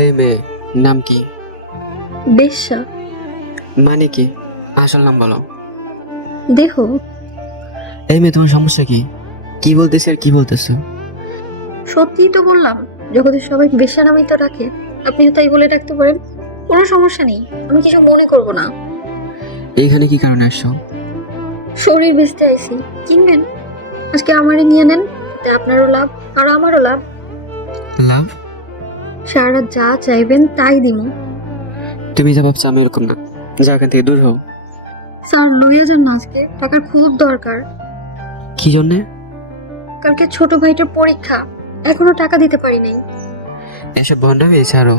এই মেয়ে নাম কি? বেশ্যা। মানে কি? আসল নাম বলো। দেখো, এই মেয়ে তোমার সমস্যা কি? কি বলতেছে আর কি বলতেছে? সত্যিই তো বললাম। জগতের সবাই বেশ্যা নামেই তো ডাকে, আপনিও তাই বলে ডাকতে পারেন। কোনো সমস্যা নেই, আমি কিছু মনে করব না। এইখানে কি কারণে আসছো? শরীর বেচতে আইছি, কিনবেন? আজকে আমারই নিয়ে নেন, তাতে আপনারও লাভ আর আমারও লাভ। লাভ? সারা রাত যা চাইবেন তাই দিমু। তুমি যা ভাবছো আমি এরকম না। যাও এখান থেকে দূর হও। স্যার লইয়া যান না, আজকে টাকার খুব দরকার। কি জন্যে? কালকে ছোট ভাইটার পরীক্ষা, এখনো টাকা দিতে পারি নাই। এসব ভণ্ডামি ছাড়ো।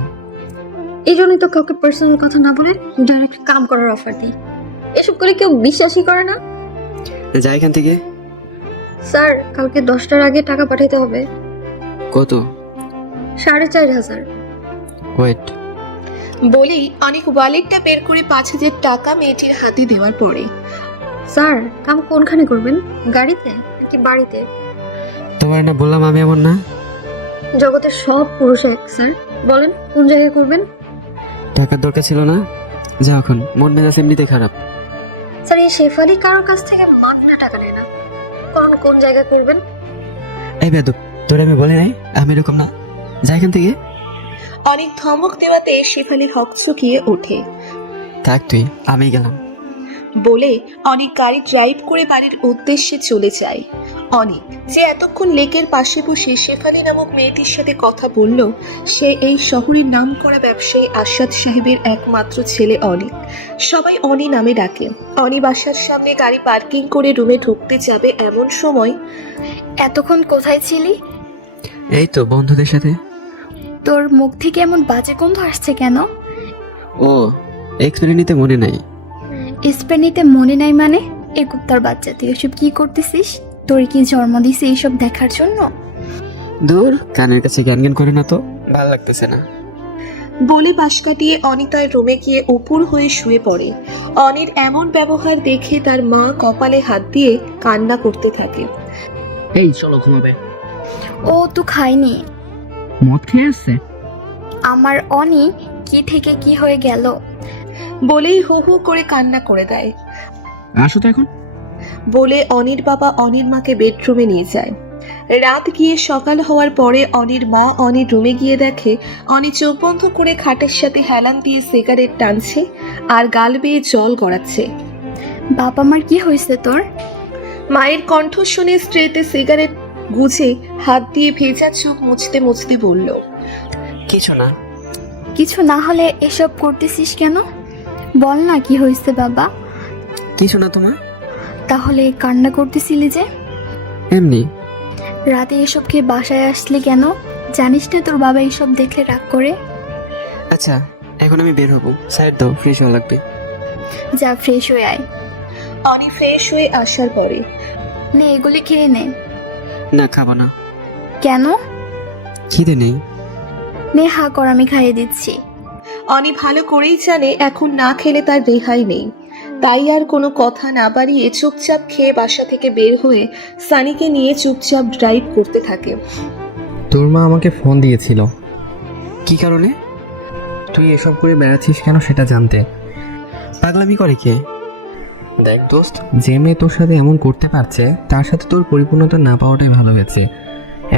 এই জন্যই তো কাউকে পার্সোনাল কথা না বলে ডাইরেক্ট কাম করার অফার দিই। এসব করে কেউ বিশ্বাসই করে না। যা এখান থেকে। স্যার কালকে 10টার আগে টাকা পাঠাতে হবে। কত? 4,500। ওয়েট। বলেই অনেক ওয়ালেটটা বের করে 5,000 টাকা মেয়েটির হাতে দেওয়ার পরে স্যার কাম কোনখানে করবেন? গাড়িতে নাকি বাড়িতে? তোমার না বললাম আমি এমন না। জগতের সব পুরুষ এক স্যার, বলেন কোন জায়গায় করবেন? টাকার দরকার ছিল না। যাও এখন, মন মেজাজ এমনিতে খারাপ। স্যার এই শেফালি কারোর কাছ থেকে মাত্রা টাকা নেয় না। কোন জায়গায় করবেন? এই বেদব, তোরে আমি বলি নাই আমি এরকম না। যা এখান থেকে। অনেক ধমক দেওয়াতে শেফালি হকচকিয়ে ওঠে। থাক তুই, আমি গেলাম। বলে অনেক গাড়ি ড্রাইভ করে বাড়ির উদ্দেশ্যে চলে যায়। অনেক যে এতক্ষণ লেকের পাশে বসে শেফালি নামক মেয়েটির সাথে কথা বলল, সে এই শহরের নামকরা ব্যবসায়ী আসাদ সাহেবের একমাত্র ছেলে অনিক। সবাই অনি নামে ডাকে। অনি বাসার সামনে গাড়ি পার্কিং করে রুমে ঢুকতে যাবে এমন সময় এতক্ষণ কোথায় ছিলি? এই তো বন্ধুদের সাথে। তোর মুখ থেকে এমন বাজে গন্ধ আসছে কেন? ও, এক্সপিরিয়েন্স নিতে মনে নাই। স্প্রে নিতে মনে নাই মানে? এ কুত্তার বাচ্চা, তুই এসব কি করতেছিস? তোর কি জন্ম দিছে এইসব দেখার জন্য? দূর, কানের কাছে জ্ঞান জ্ঞান করে না তো, ভালো লাগতেছে না। বলে পাশ কাটিয়ে অনি তার রুমে গিয়ে উপুর হয়ে শুয়ে পড়ে। অনির এমন ব্যবহার দেখে তার মা কপালে হাত দিয়ে কান্না করতে থাকে। এই চলো ঘুমাবে। ও তো খায়নি। মদ খেয়ে আসছে। আমার অনি কি থেকে কি হয়ে গেল? বলেই হু হু করে কান্না করে দেয়। আসো তো এখন। বলে অনির বাবা অনির মাকে বেডরুমে নিয়ে যায়। রাত গিয়ে সকাল হওয়ার পরে অনির মা অনির রুমে গিয়ে দেখে অনি চোখ বন্ধ করে খাটের সাথে হেলান দিয়ে সিগারেট টানছে আর গাল বেয়ে জল গড়াচ্ছে। বাবা মার কি হয়েছে তোর? মায়ের কণ্ঠ শুনে স্ট্রেতে সিগারেট গুজে হাত দিয়ে ভেজা চোখ মুছতে মুছতে বলল, কিছু না। কিছু না হলে এসব করতেছিস কেন? বল না কি হয়েছে বাবা। কিছু না তোমার। তাহলে কান্না করতেছিলি যে? এমনি। রাতে এসব খেয়ে বাসায় আসলি কেন? জানিস না তোর বাবা এইসব দেখলে রাগ করে? আচ্ছা, এখন আমি বের হবো। সাইড দাও, ফ্রেশ হওয়া লাগবে। যা ফ্রেশ হয়ে আয়। অনি ফ্রেশ হয়ে আসার পরে নে এগুলি খেয়ে নে। না, খাবো না। কেন? খিদে নেই। নে হা কর, আমি খাইয়ে দিচ্ছি। অনি ভালো করেই জানে এখন না খেলে তার রেহাই নেই, তাই আর কোনো কথা না বাড়িয়ে চুপচাপ খেয়ে বাসা থেকে বের হয়ে সানিকে নিয়ে চুপচাপ ড্রাইভ করতে থাকে। তোর মা আমাকে ফোন দিয়েছিল। কি কারণে? তুই এসব করে বেড়াচ্ছিস কেন সেটা জানতে। পাগলামি করে কে? দেখ দোস্ত, যে মেয়ে তোর সাথে এমন করতে পারছে তার সাথে তোর পরিপূর্ণতা না পাওয়াটাই ভালো হয়েছে।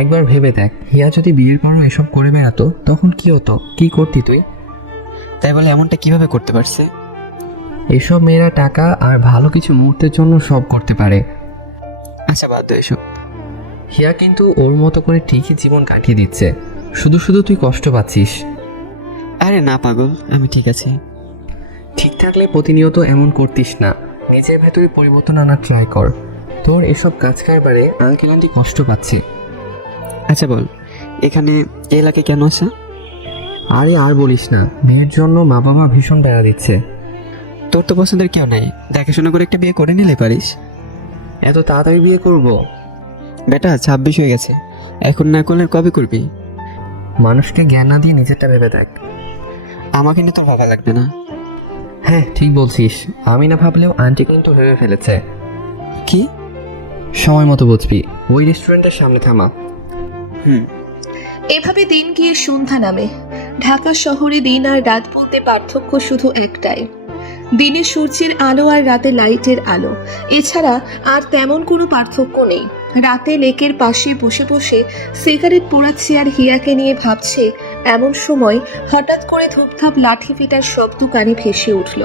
একবার ভেবে দেখ, হিয়া যদি বিয়ের পরও এসব করে বেড়াতো তখন কি হতো? কি করতি তুই? তাই বলে এমনটা কিভাবে করতে পারছে? এসব মেয়েরা টাকা আর ভালো কিছু মুহূর্তের জন্য সব করতে পারে। আচ্ছা বাদ দে এসব। হিয়া কিন্তু ওর মতো করে ঠিকই জীবন কাটিয়ে দিচ্ছে, শুধু শুধু তুই কষ্ট পাচ্ছিস। আরে না পাগল, আমি ঠিক আছি। ঠিক থাকলে প্রতিনিয়ত এমন করতিস না, নিজের ভেতরে পরিবর্তন আনার ট্রাই কর। তোর এসব কাজ কারবারে আঙ্কেল আন্টি কষ্ট পাচ্ছে। আচ্ছা বল, এখানে এই এলাকায় কেন আসা? আরে আর বলিস না, বিয়ের জন্য মা বাবা ভীষণ বেড়া দিচ্ছে। তোর তো পছন্দের কেউ নাই, দেখাশোনা করে একটা বিয়ে করে নিলে পারিস। এত তাড়াতাড়ি বিয়ে করব? বেটা 26 হয়ে গেছে, এখন না করলে কবে করবি? মানুষকে জ্ঞান না দিয়ে নিজেরটা ভেবে দেখ। আমাকে নিয়ে তোর ভাবা লাগবে না। হ্যাঁ ঠিক বলছিস, আমি না ভাবলেও আন্টি কিন্তু ভেবে ফেলেছে। কি? সময় মতো বুঝবি, ওই রেস্টুরেন্টের সামনে থামা। হুম। এভাবে দিন গিয়ে সন্ধ্যা নামে। ঢাকা শহরে দিন আর রাত বলতে পার্থক্য শুধু একটাই, দিনে সূর্যের আলো আর রাতে লাইটের আলো। এছাড়া আর তেমন কোনো পার্থক্য নেই। রাতে লেকের পাশে বসে বসে সিগারেট পোড়াচ্ছে আর হিয়াকে নিয়ে ভাবছে, এমন সময় হঠাৎ করে ধূপধাপ লাঠি ফেটার শব্দ কানে ভেসে উঠল।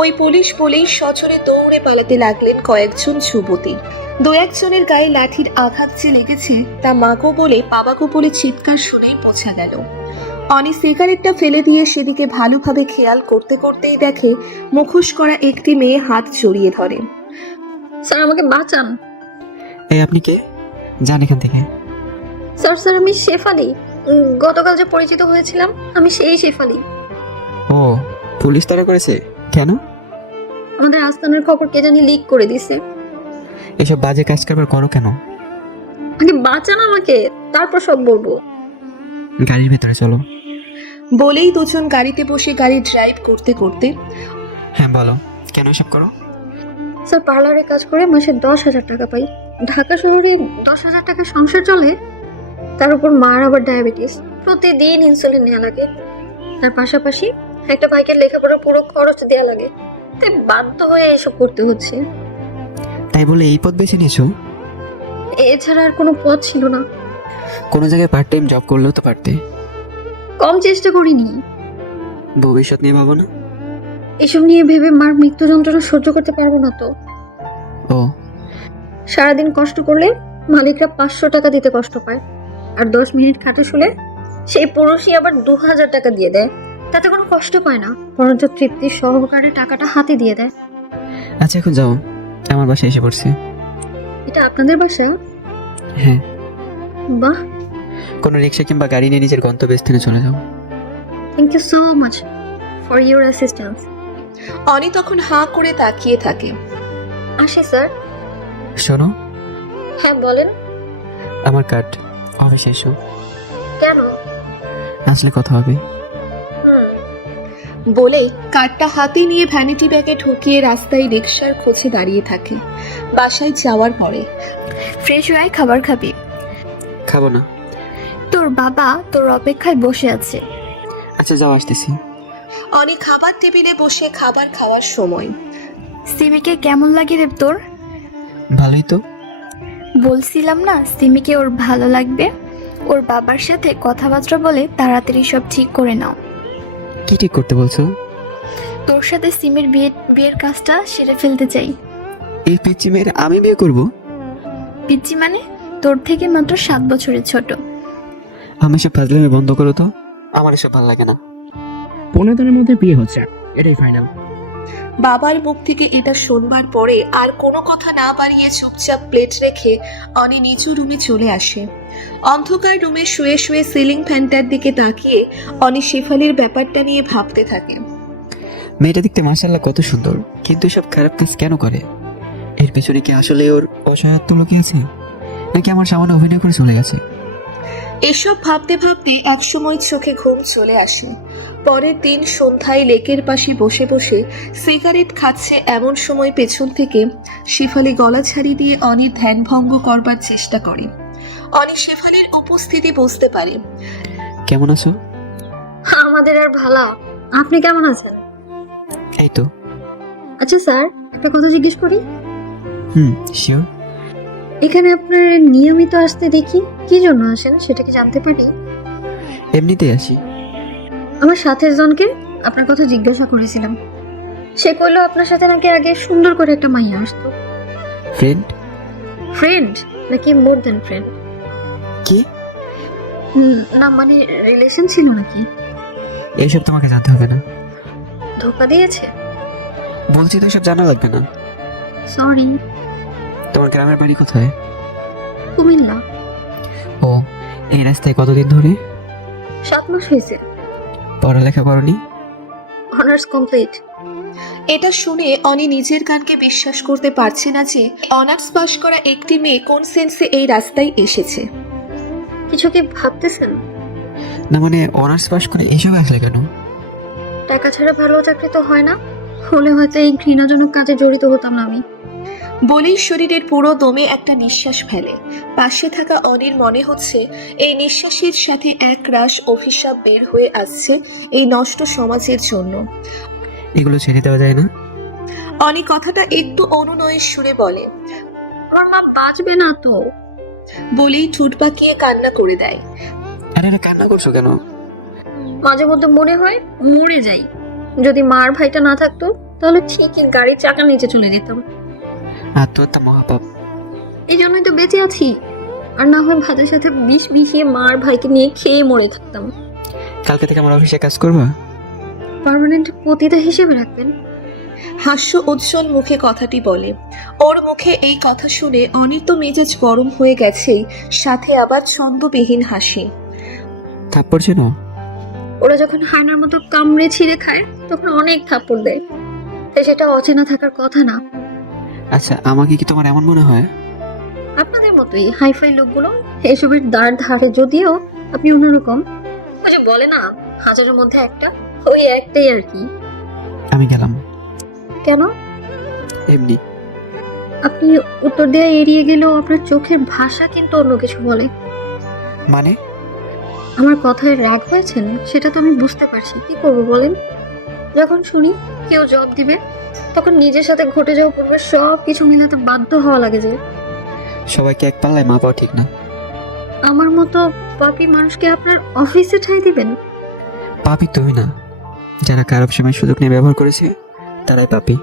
ওই পুলিশ বলেই সজোরে দৌড়ে পালাতে লাগলেন কয়েকজন যুবতী। দু একজনের গায়ে লাঠির আঘাত যে লেগেছে তা মাগো বলে বাবাগো বলে চিৎকার শুনেই বোঝা গেল। অনি সিগারেটটা ফেলে দিয়ে সেদিকে ভালোভাবে খেয়াল করতে করতেই দেখে মুখোশ করা একটি মেয়ে হাত জড়িয়ে ধরে। স্যার আমাকে বাঁচান। এই আপনি কে? যান এখান থেকে। স্যার আমি শেফালি। গতকাল যে পরিচিত হয়েছিলাম আমি সেই শেফালি। ও, পুলিশ তাড়া করেছে কেন? আমাদের আস্তানের খবর কে জানি লিক করে দিছে। এসব বাজে কাজ করবার করো কেন? আগে বাঁচান আমাকে, তারপর সব বলবো। গাড়ির ভেতরে চলো। বলেই দুজন গাড়িতে বসে গাড়ি ড্রাইভ করতে করতে, হ্যাঁ বলো, কেন এসব করো? স্যার পার্লারে কাজ করে মাসে 10,000 টাকা পাই। ঢাকা শহরে 10,000 টাকা সংসার চলে। তার উপর মার আবার ডায়াবেটিস, প্রতিদিন ইনসুলিন নেওয়া লাগে। তার পাশাপাশি একটা বাইকের লেখাপড়ার পুরো খরচ দেওয়া লাগে। তাই বাধ্য হয়ে এসব করতে হচ্ছে। তাই বলে এই পথ বেছে নিয়েছো? এছাড়া আর কোনো পথ ছিল না। কোনো জায়গায় পার্ট টাইম জব করলেও তো পারতে। কম চেষ্টা করিনি। ভবিষ্যৎ নিয়ে ভাবো না? এসব নিয়ে ভেবে মার মৃত্যু যন্ত্রণা সহ্য করতে পারবো না তো। ও, সারাদিন কষ্ট করলে মালিকরা 500 টাকা দিতে কষ্ট পায়, আর 10 মিনিট খাটে শুলে সেই পুরুষই আবার 2,000 টাকা দিয়ে দেয়। তাতে কোনো কষ্ট পায় না, বরঞ্চ তৃপ্তির সহকারে টাকাটা হাতে দিয়ে দেয়। আচ্ছা এখন যাও, আমার বাসায় এসে পড়ছে। এটা আপনাদের বাসা? হ্যাঁ। বাহ, কোনো রিক্সা কিংবা গাড়ি নিয়ে নিজের গন্তব্যস্থানে চলে যাও। Thank you so much for your assistance. Oni তখন হাঁ করে তাকিয়ে থাকে। আসি স্যার। শোনো, হ্যাঁ বলেন। আমার কার্ড, অফিসে এসো। কেন? আসলে কথা হবে। বলেই কার্ডটা হাতে নিয়ে ভ্যানিটি ব্যাগে ঢুকিয়ে রাস্তায় রিক্সার খোঁজে দাঁড়িয়ে থাকে। বাসায় যাওয়ার পরে, ফ্রেশ হয়ে খাবার খাবি? খাবো না। তোর বাবা তোর অপেক্ষায় বসে আছে। আচ্ছা যাও, আসতেছি। অনি খাবার টেবিলে বসে খাবার খাওয়ার সময়, সিমিকে কেমন লাগে রে তোর? ভালোই তো। বলছিলাম না সিমিকে ওর ভালো লাগবে। ওর বাবার সাথে কথাবার্তা বলে তাড়াতাড়ি সব ঠিক করে নাও। কি ঠিক করতে বলছো? তোর সাথে সিমির বিয়ের কাজটা সেরে ফেলতে চাই। এই পিচ্চি মেয়ের আমি বিয়ে করব? পিচ্চি মানে? তোর থেকে মাত্র 7 বছরের ছোট। আমি সব ফাজলামি বন্ধ করো তো, আমার এসব ভালো লাগে না। 15 দিনের মধ্যে বিয়ে হচ্ছে, এটাই ফাইনাল। বাবার মুখ থেকে এটা শুনবার পরে আর কোনো কথা না বাড়িয়ে চুপচাপ প্লেট রেখে অনি নিচু রুমে চলে আসে। অন্ধকার রুমে শুয়ে শুয়ে সিলিং ফ্যানটার দিকে তাকিয়ে অনি শেফালির ব্যাপারটা নিয়ে ভাবতে থাকে। মেয়েটা দেখতে মাশাআল্লাহ কত সুন্দর, কিন্তু এসব খারাপ কাজ কেন করে? এর পেছনে কি আসলে ওর অসহায়ত্ব লুকিয়ে আছে, নাকি আমার সামান্য অভিনয় করে চলে গেছে? এসব ভাবতে ভাবতে একসময় চোখে ঘুম চলে আসে। পরের দিন সন্ধ্যায় লেকের পাশে বসে বসে সিগারেট খাচ্ছে এমন সময় পেছন থেকে শেফালি গলা ছাড়ি দিয়ে অনির ধ্যান ভঙ্গ করবার চেষ্টা করে। অনি শেফালির উপস্থিতি বুঝতে পারে। কেমন আছো? আমাদের আর ভালো। আপনি কেমন আছেন? এই তো। আচ্ছা স্যার, একটা কথা জিজ্ঞেস করি। শিওর। এখানে আপনার নিয়মিত আসতে দেখি, কি জন্য আসেন সেটা কি জানতে পারি? এমনিতেই আসি। আমার সাথের জনকে আপনার কথা জিজ্ঞাসা করেছিলাম। সে কইলো আপনার সাথে নাকি আগে সুন্দর করে একটা মাইয়া আসতো। ফ্রেন্ড? ফ্রেন্ড নাকি মোর দ্যান ফ্রেন্ড? কি? না মানে রিলেশন ছিল নাকি? এইসব তোমাকে জানতে হবে না। ধোকা দিয়েছে? বলছি তো এসব জানা লাগবে না। সরি। তোমার গ্রামের বাড়ি কোথায়? কুমিল্লা। ও, এই রাস্তায় কতদিন ধরে? 7 মাস হয়েছে। পড়ালেখা করনি? Honours complete. এটা শুনে অনি নিজের কানকে বিশ্বাস করতে পারছে না যে অনার্স পাস করা একটি মেয়ে কোন সেন্সে এই রাস্তায় এসেছে। কিছু কি ভাবতেছেন? না মানে অনার্স পাস করে এসব আসলে কেন? টাকা ছাড়া ভালো চাকরি তো হয় না, হলে হয়তো এই ঘৃণাজনক কাজে জড়িত হতাম না আমি। বলেই শরীরের পুরো দমে একটা নিঃশ্বাস ফেলে। পাশে থাকা অনির মনে হচ্ছে এই নিঃশ্বাসের সাথে এক রাশ অভিশাপ বের হয়ে আসছে এই নষ্ট সমাজের জন্য। এগুলো ছেড়ে দেওয়া যায় না? অনি কথাটা একটু অনুনয়ের সুরে বলে। আমার মা বাঁচবে না তো। বলেই ঠোঁট বাঁকিয়ে কান্না করে দেয়। আরে আরে, কান্না করছো কেন? মাঝে মধ্যে মনে হয় মরে যাই। যদি মার ভাইটা না থাকতো তাহলে ঠিকই গাড়ির চাকা নিচে চলে যেতাম। আত্মহত্যা মহাপাপ। এই জন্যই তো বেঁচে আছি। আর না হয় ভাতের সাথে বিষ মিশিয়ে মার ভাইকে নিয়ে খেয়ে মরে থাকতাম। কালকে থেকে আমার অফিসে কাজ করবা? পার্মানেন্ট পতিতা হিসেবে রাখবেন। হাস্য উজ্জ্বল মুখে কথাটি বলে। ওর মুখে এই কথা শুনে অনির তো মেজাজ গরম হয়ে গেছেই, সাথে আবার ছন্দবিহীন হাসি। থাপ্পড় ছিল? ওরা যখন হায়নার মতো কামড়ে ছিঁড়ে খায় তখন অনেক থাপ্পড় দেয়। তাই সেটা অচেনা থাকার কথা না। আচ্ছা, আমাকে কি তোমার এমন মনে হয়? আপনাদের মতোই হাইফাই লোকগুলো এসবের দ্বার ধারে, যদিও আপনি অন্যরকম। ওই যে বলে না, হাজারের মধ্যে একটা, ওই একটাই আর কি। আমি গেলাম। কেন? এমনি। আপনি উত্তর দেওয়া এড়িয়ে গেলেও আপনার চোখের ভাষা কিন্তু অন্য কিছু বলে। মানে? আমার কথায় রাগ হয়েছেন সেটা তো আমি বুঝতে পারছি। কি করবো বলেন? যখন শুনি কেউ জব দিবে তখন নিজের সাথে ঘটে যাওয়া পূর্বে সব কিছু মিলাতে বাধ্য হওয়া লাগে যে সবাইকে এক পাল্লায় মাপাও ঠিক না। আমার মতো পাপী মানুষকে আপনার অফিসে ঠাঁই দিবেন? পাপি তুমি না, যারা খারাপ সময় সুযোগ নিয়ে ব্যবহার করেছে তারাই পাপি।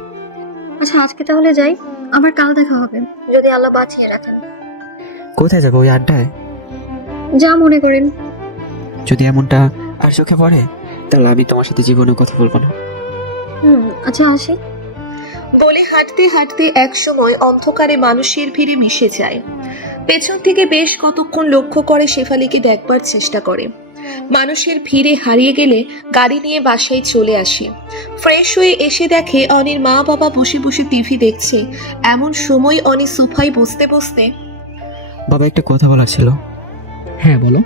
আচ্ছা, আজকে তাহলে যাই। আবার কাল দেখা হবে যদি আল্লাহ বাঁচিয়ে রাখেন। কোথায় যাবো? ওই আড্ডায়? যা মনে করেন। যদি এমনটা আর চোখে পড়ে তাহলে আমি তোমার সাথে জীবনে কথা বলবো না। আচ্ছা আসি। বলে হাঁটতে হাঁটতে এক সময় অন্ধকারে মানুষের ভিড়ে মিশে যায়। পেছন থেকে বেশ কতক্ষণ লক্ষ্য করে শেফালিকে দেখবার চেষ্টা করে। মানুষের ভিড়ে হারিয়ে গেলে গাড়ি নিয়ে বাসায় চলে আসে। ফ্রেশ হয়ে এসে দেখে অনির মা বাবা বসে বসে টিভি দেখছে। এমন সময় অনি সোফায় বসতে বসতে, বাবা, একটা কথা বলার ছিল। হ্যাঁ বলো।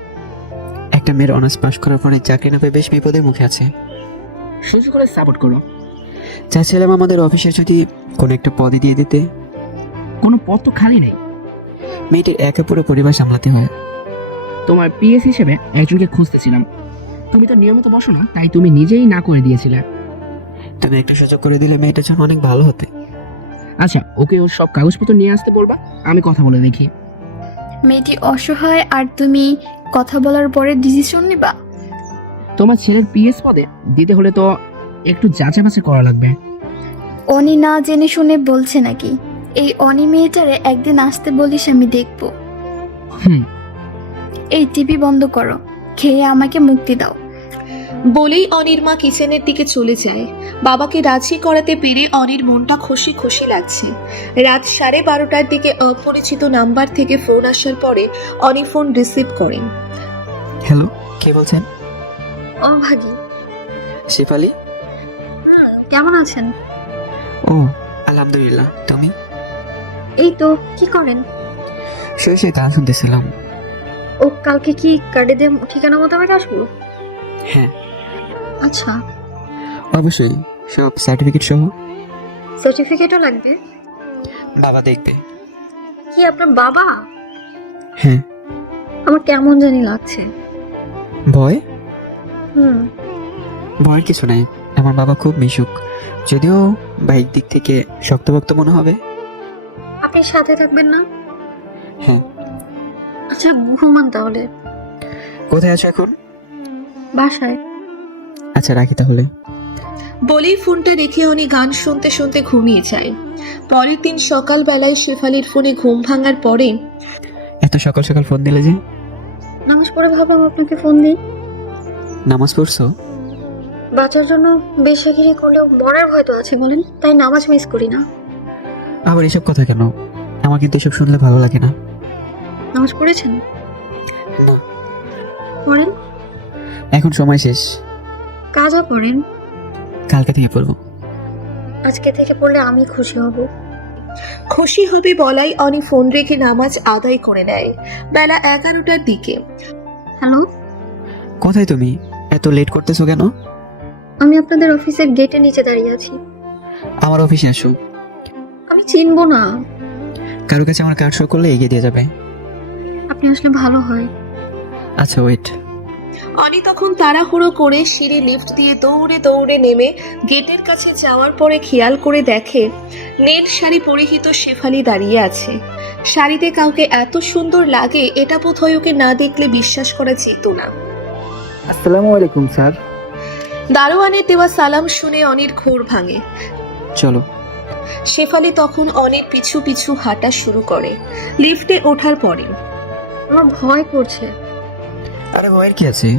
একটা মেয়ের অনার্স পাশ করার পরে চাকরি না পেয়ে বেশ বিপদের মুখে আছে। সুযোগ করে সাপোর্ট করো। চাচ্ছিলাম আমাদের অফিসে যদি কোনো একটা পদই দিয়ে দিতে। কোনো পথ তো খালি নেই। মেয়েটির একা পুরো পরিবার সামলাতে হয়। তোমার পিএস হিসেবে একজনকে খুঁজতেছিলাম। তুমি তো নিয়মিত বসো না, তাই তুমি নিজেই না করে দিয়েছিলে। তুমি একটা সুযোগ করে দিলে মেয়েটার জন্য অনেক ভালো হতে। আচ্ছা, ওকে ওর সব কাগজপত্র নিয়ে আসতে বলবা, আমি কথা বলে দেখি। মেয়েটি অসহায় আর তুমি কথা বলার পরে ডিসিশন নিবা? তোমার ছেলের পিএস পদে দিতে হলে তো একটু যাচাই বাছাই করা লাগবে। অনি না জেনে শুনে বলছে নাকি? এই অনি মেয়েটারে একদিন আসতে বলিস, আমি দেখবো। হুম। এই টিভি বন্ধ করো, খেয়ে আমাকে মুক্তি দাও। বলেই অনির মা কিচেনের দিকে চলে যায়। বাবাকে রাজি করাতে পেরে অনির মনটা খুশি খুশি লাগছে। রাত 12:30টার দিকে অপরিচিত নাম্বার থেকে ফোন আসার পরে অনি ফোন রিসিভ করেন। হ্যালো, কে বলছেন? ভাগি। শেফালি? কেমন আছেন? ও, আলহামদুলিল্লাহ। তুমি? এই তো। কি করেন? শুয়ে গান শুনতেছিলাম। ও, কালকে কি কার্ডে দিয়ে ঠিকানা মোতাবেক আসবো? হ্যাঁ, আচ্ছা। অবশ্যই, সব সার্টিফিকেট সহ। সার্টিফিকেটও লাগবে? বাবা দেখবে। কি আপনার বাবা? হ্যাঁ। আমার কেমন জানি লাগছে। ভয়? ভয়ের কিছু নাই। আমার বাবা খুব মিশুক, যদিও বাইক দিক থেকে শক্তভক্ত মনে হবে। আপনি সাথে থাকবেন না? হ্যাঁ। আচ্ছা, ঘুমান তাহলে। কোথায় আছো এখন? বাসায়। আচ্ছা, রাখি তাহলে। বলেই ফোনটা রেখে উনি গান শুনতে শুনতে ঘুমিয়ে যায়। পরের দিন সকালবেলায় শেফালির ফোনে ঘুম ভাঙার পরে, এত সকাল সকাল ফোন দিলে যে? নামাজ পড়ে ভাবলাম আপনাকে ফোন দিই। নামাজ পড়ছো? বাঁচার জন্য বেশাগিরি করলেও মরার ভয় তো আছে বলেন, তাই নামাজ মিস করি না। আবার এসব কথা কেন? আমার কিন্তু এসব শুনলে ভালো লাগে না। নামাজ পড়েছেন? না। পড়েন। এখন সময় শেষ। কাজও পড়েন। কালকে থেকে পড়বো। আজকে থেকে পড়লে আমি খুশি হব। খুশি হবে বলাই অনি ফোন রেখে নামাজ আদায় করে নেয়। বেলা 11টার দিকে। হ্যালো, কোথায় তুমি? এত লেট করতেছো কেন? আমি আপনাদের অফিসের গেটের নিচে দাঁড়িয়ে আছি। আমার অফিসে আসো। আমি চিনবো না। কারো কাছে আমার কার্ড শো করলে এগিয়ে দিয়ে যাবে। আপনি আসলে ভালো হয়। আচ্ছা ওয়েট। অনি তখন তাড়াহুড়ো করে সিঁড়ি লিফট দিয়ে দৌড়ে দৌড়ে নেমে গেটের কাছে যাওয়ার পরে খেয়াল করে দেখে নীল শাড়ি পরিহিত শেফালি দাঁড়িয়ে আছে। শাড়িতে কাউকে এত সুন্দর লাগে এটা বোধহয় ওকে না দেখলে বিশ্বাস করা যেত না। আসসালামু আলাইকুম স্যার। দারোয়ানের দেওয়া সালাম শুনে অনির ঘোর ভাঙে। চলো। শেফালি তখন অনির পিছু পিছু হাঁটা শুরু করে। লিফটে ওঠার পরে আমার ভয় করছে। আরে ভয়ের কি আছে?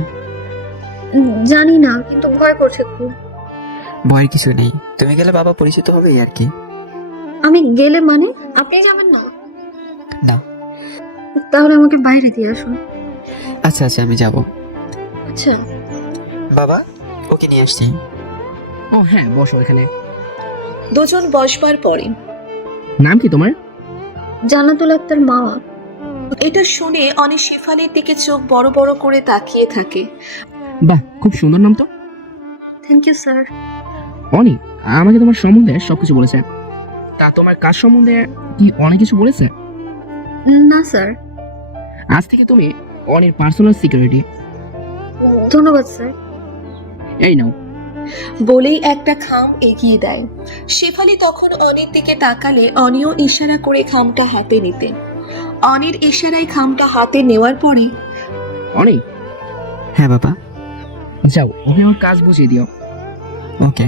জানি না, কিন্তু ভয় করছে খুব। ভয়ের কিছু নেই, তুমি গেলে বাবা পরিচিত হবে এই আর কি। আমি গেলে মানে আপনি যাবেন না? না। তাহলে আমাকে বাইরে দিয়ে আসুন। আচ্ছা আচ্ছা আমি যাব। আচ্ছা। বাবা ওকে নিয়ে আসছি। ও হ্যাঁ, বসো এখানে। দুজন বসবার পরে নাম কি তোমার? জান্নাতুল আক্তার মামা। এটা শুনে অনি শেফালির দিকে চোখ বড় বড় করে তাকিয়ে থাকে। বাহ, খুব সুন্দর নাম তো। Thank you sir. অনি আমাকে তোমার সম্বন্ধে সবকিছু বলেছে। তা তোমার কাজ সম্বন্ধে কি অনেক কিছু বলেছে? না স্যার। আজ থেকে তুমি অনির পার্সোনাল সিকিউরিটি। ধন্যবাদ স্যার। এই নাও। বলেই একটা খাম এগিয়ে দেয়। শেফালি তখন অনির দিকে তাকালে অনিও ইশারা করে খামটা হাতে নিতে। অনির ইশারায় খামটা হাতে নেওয়ার পরে অনি হ্যাঁ বাবা। যাও, ওকে আমার কাজ বুঝিয়ে দিও। ওকে।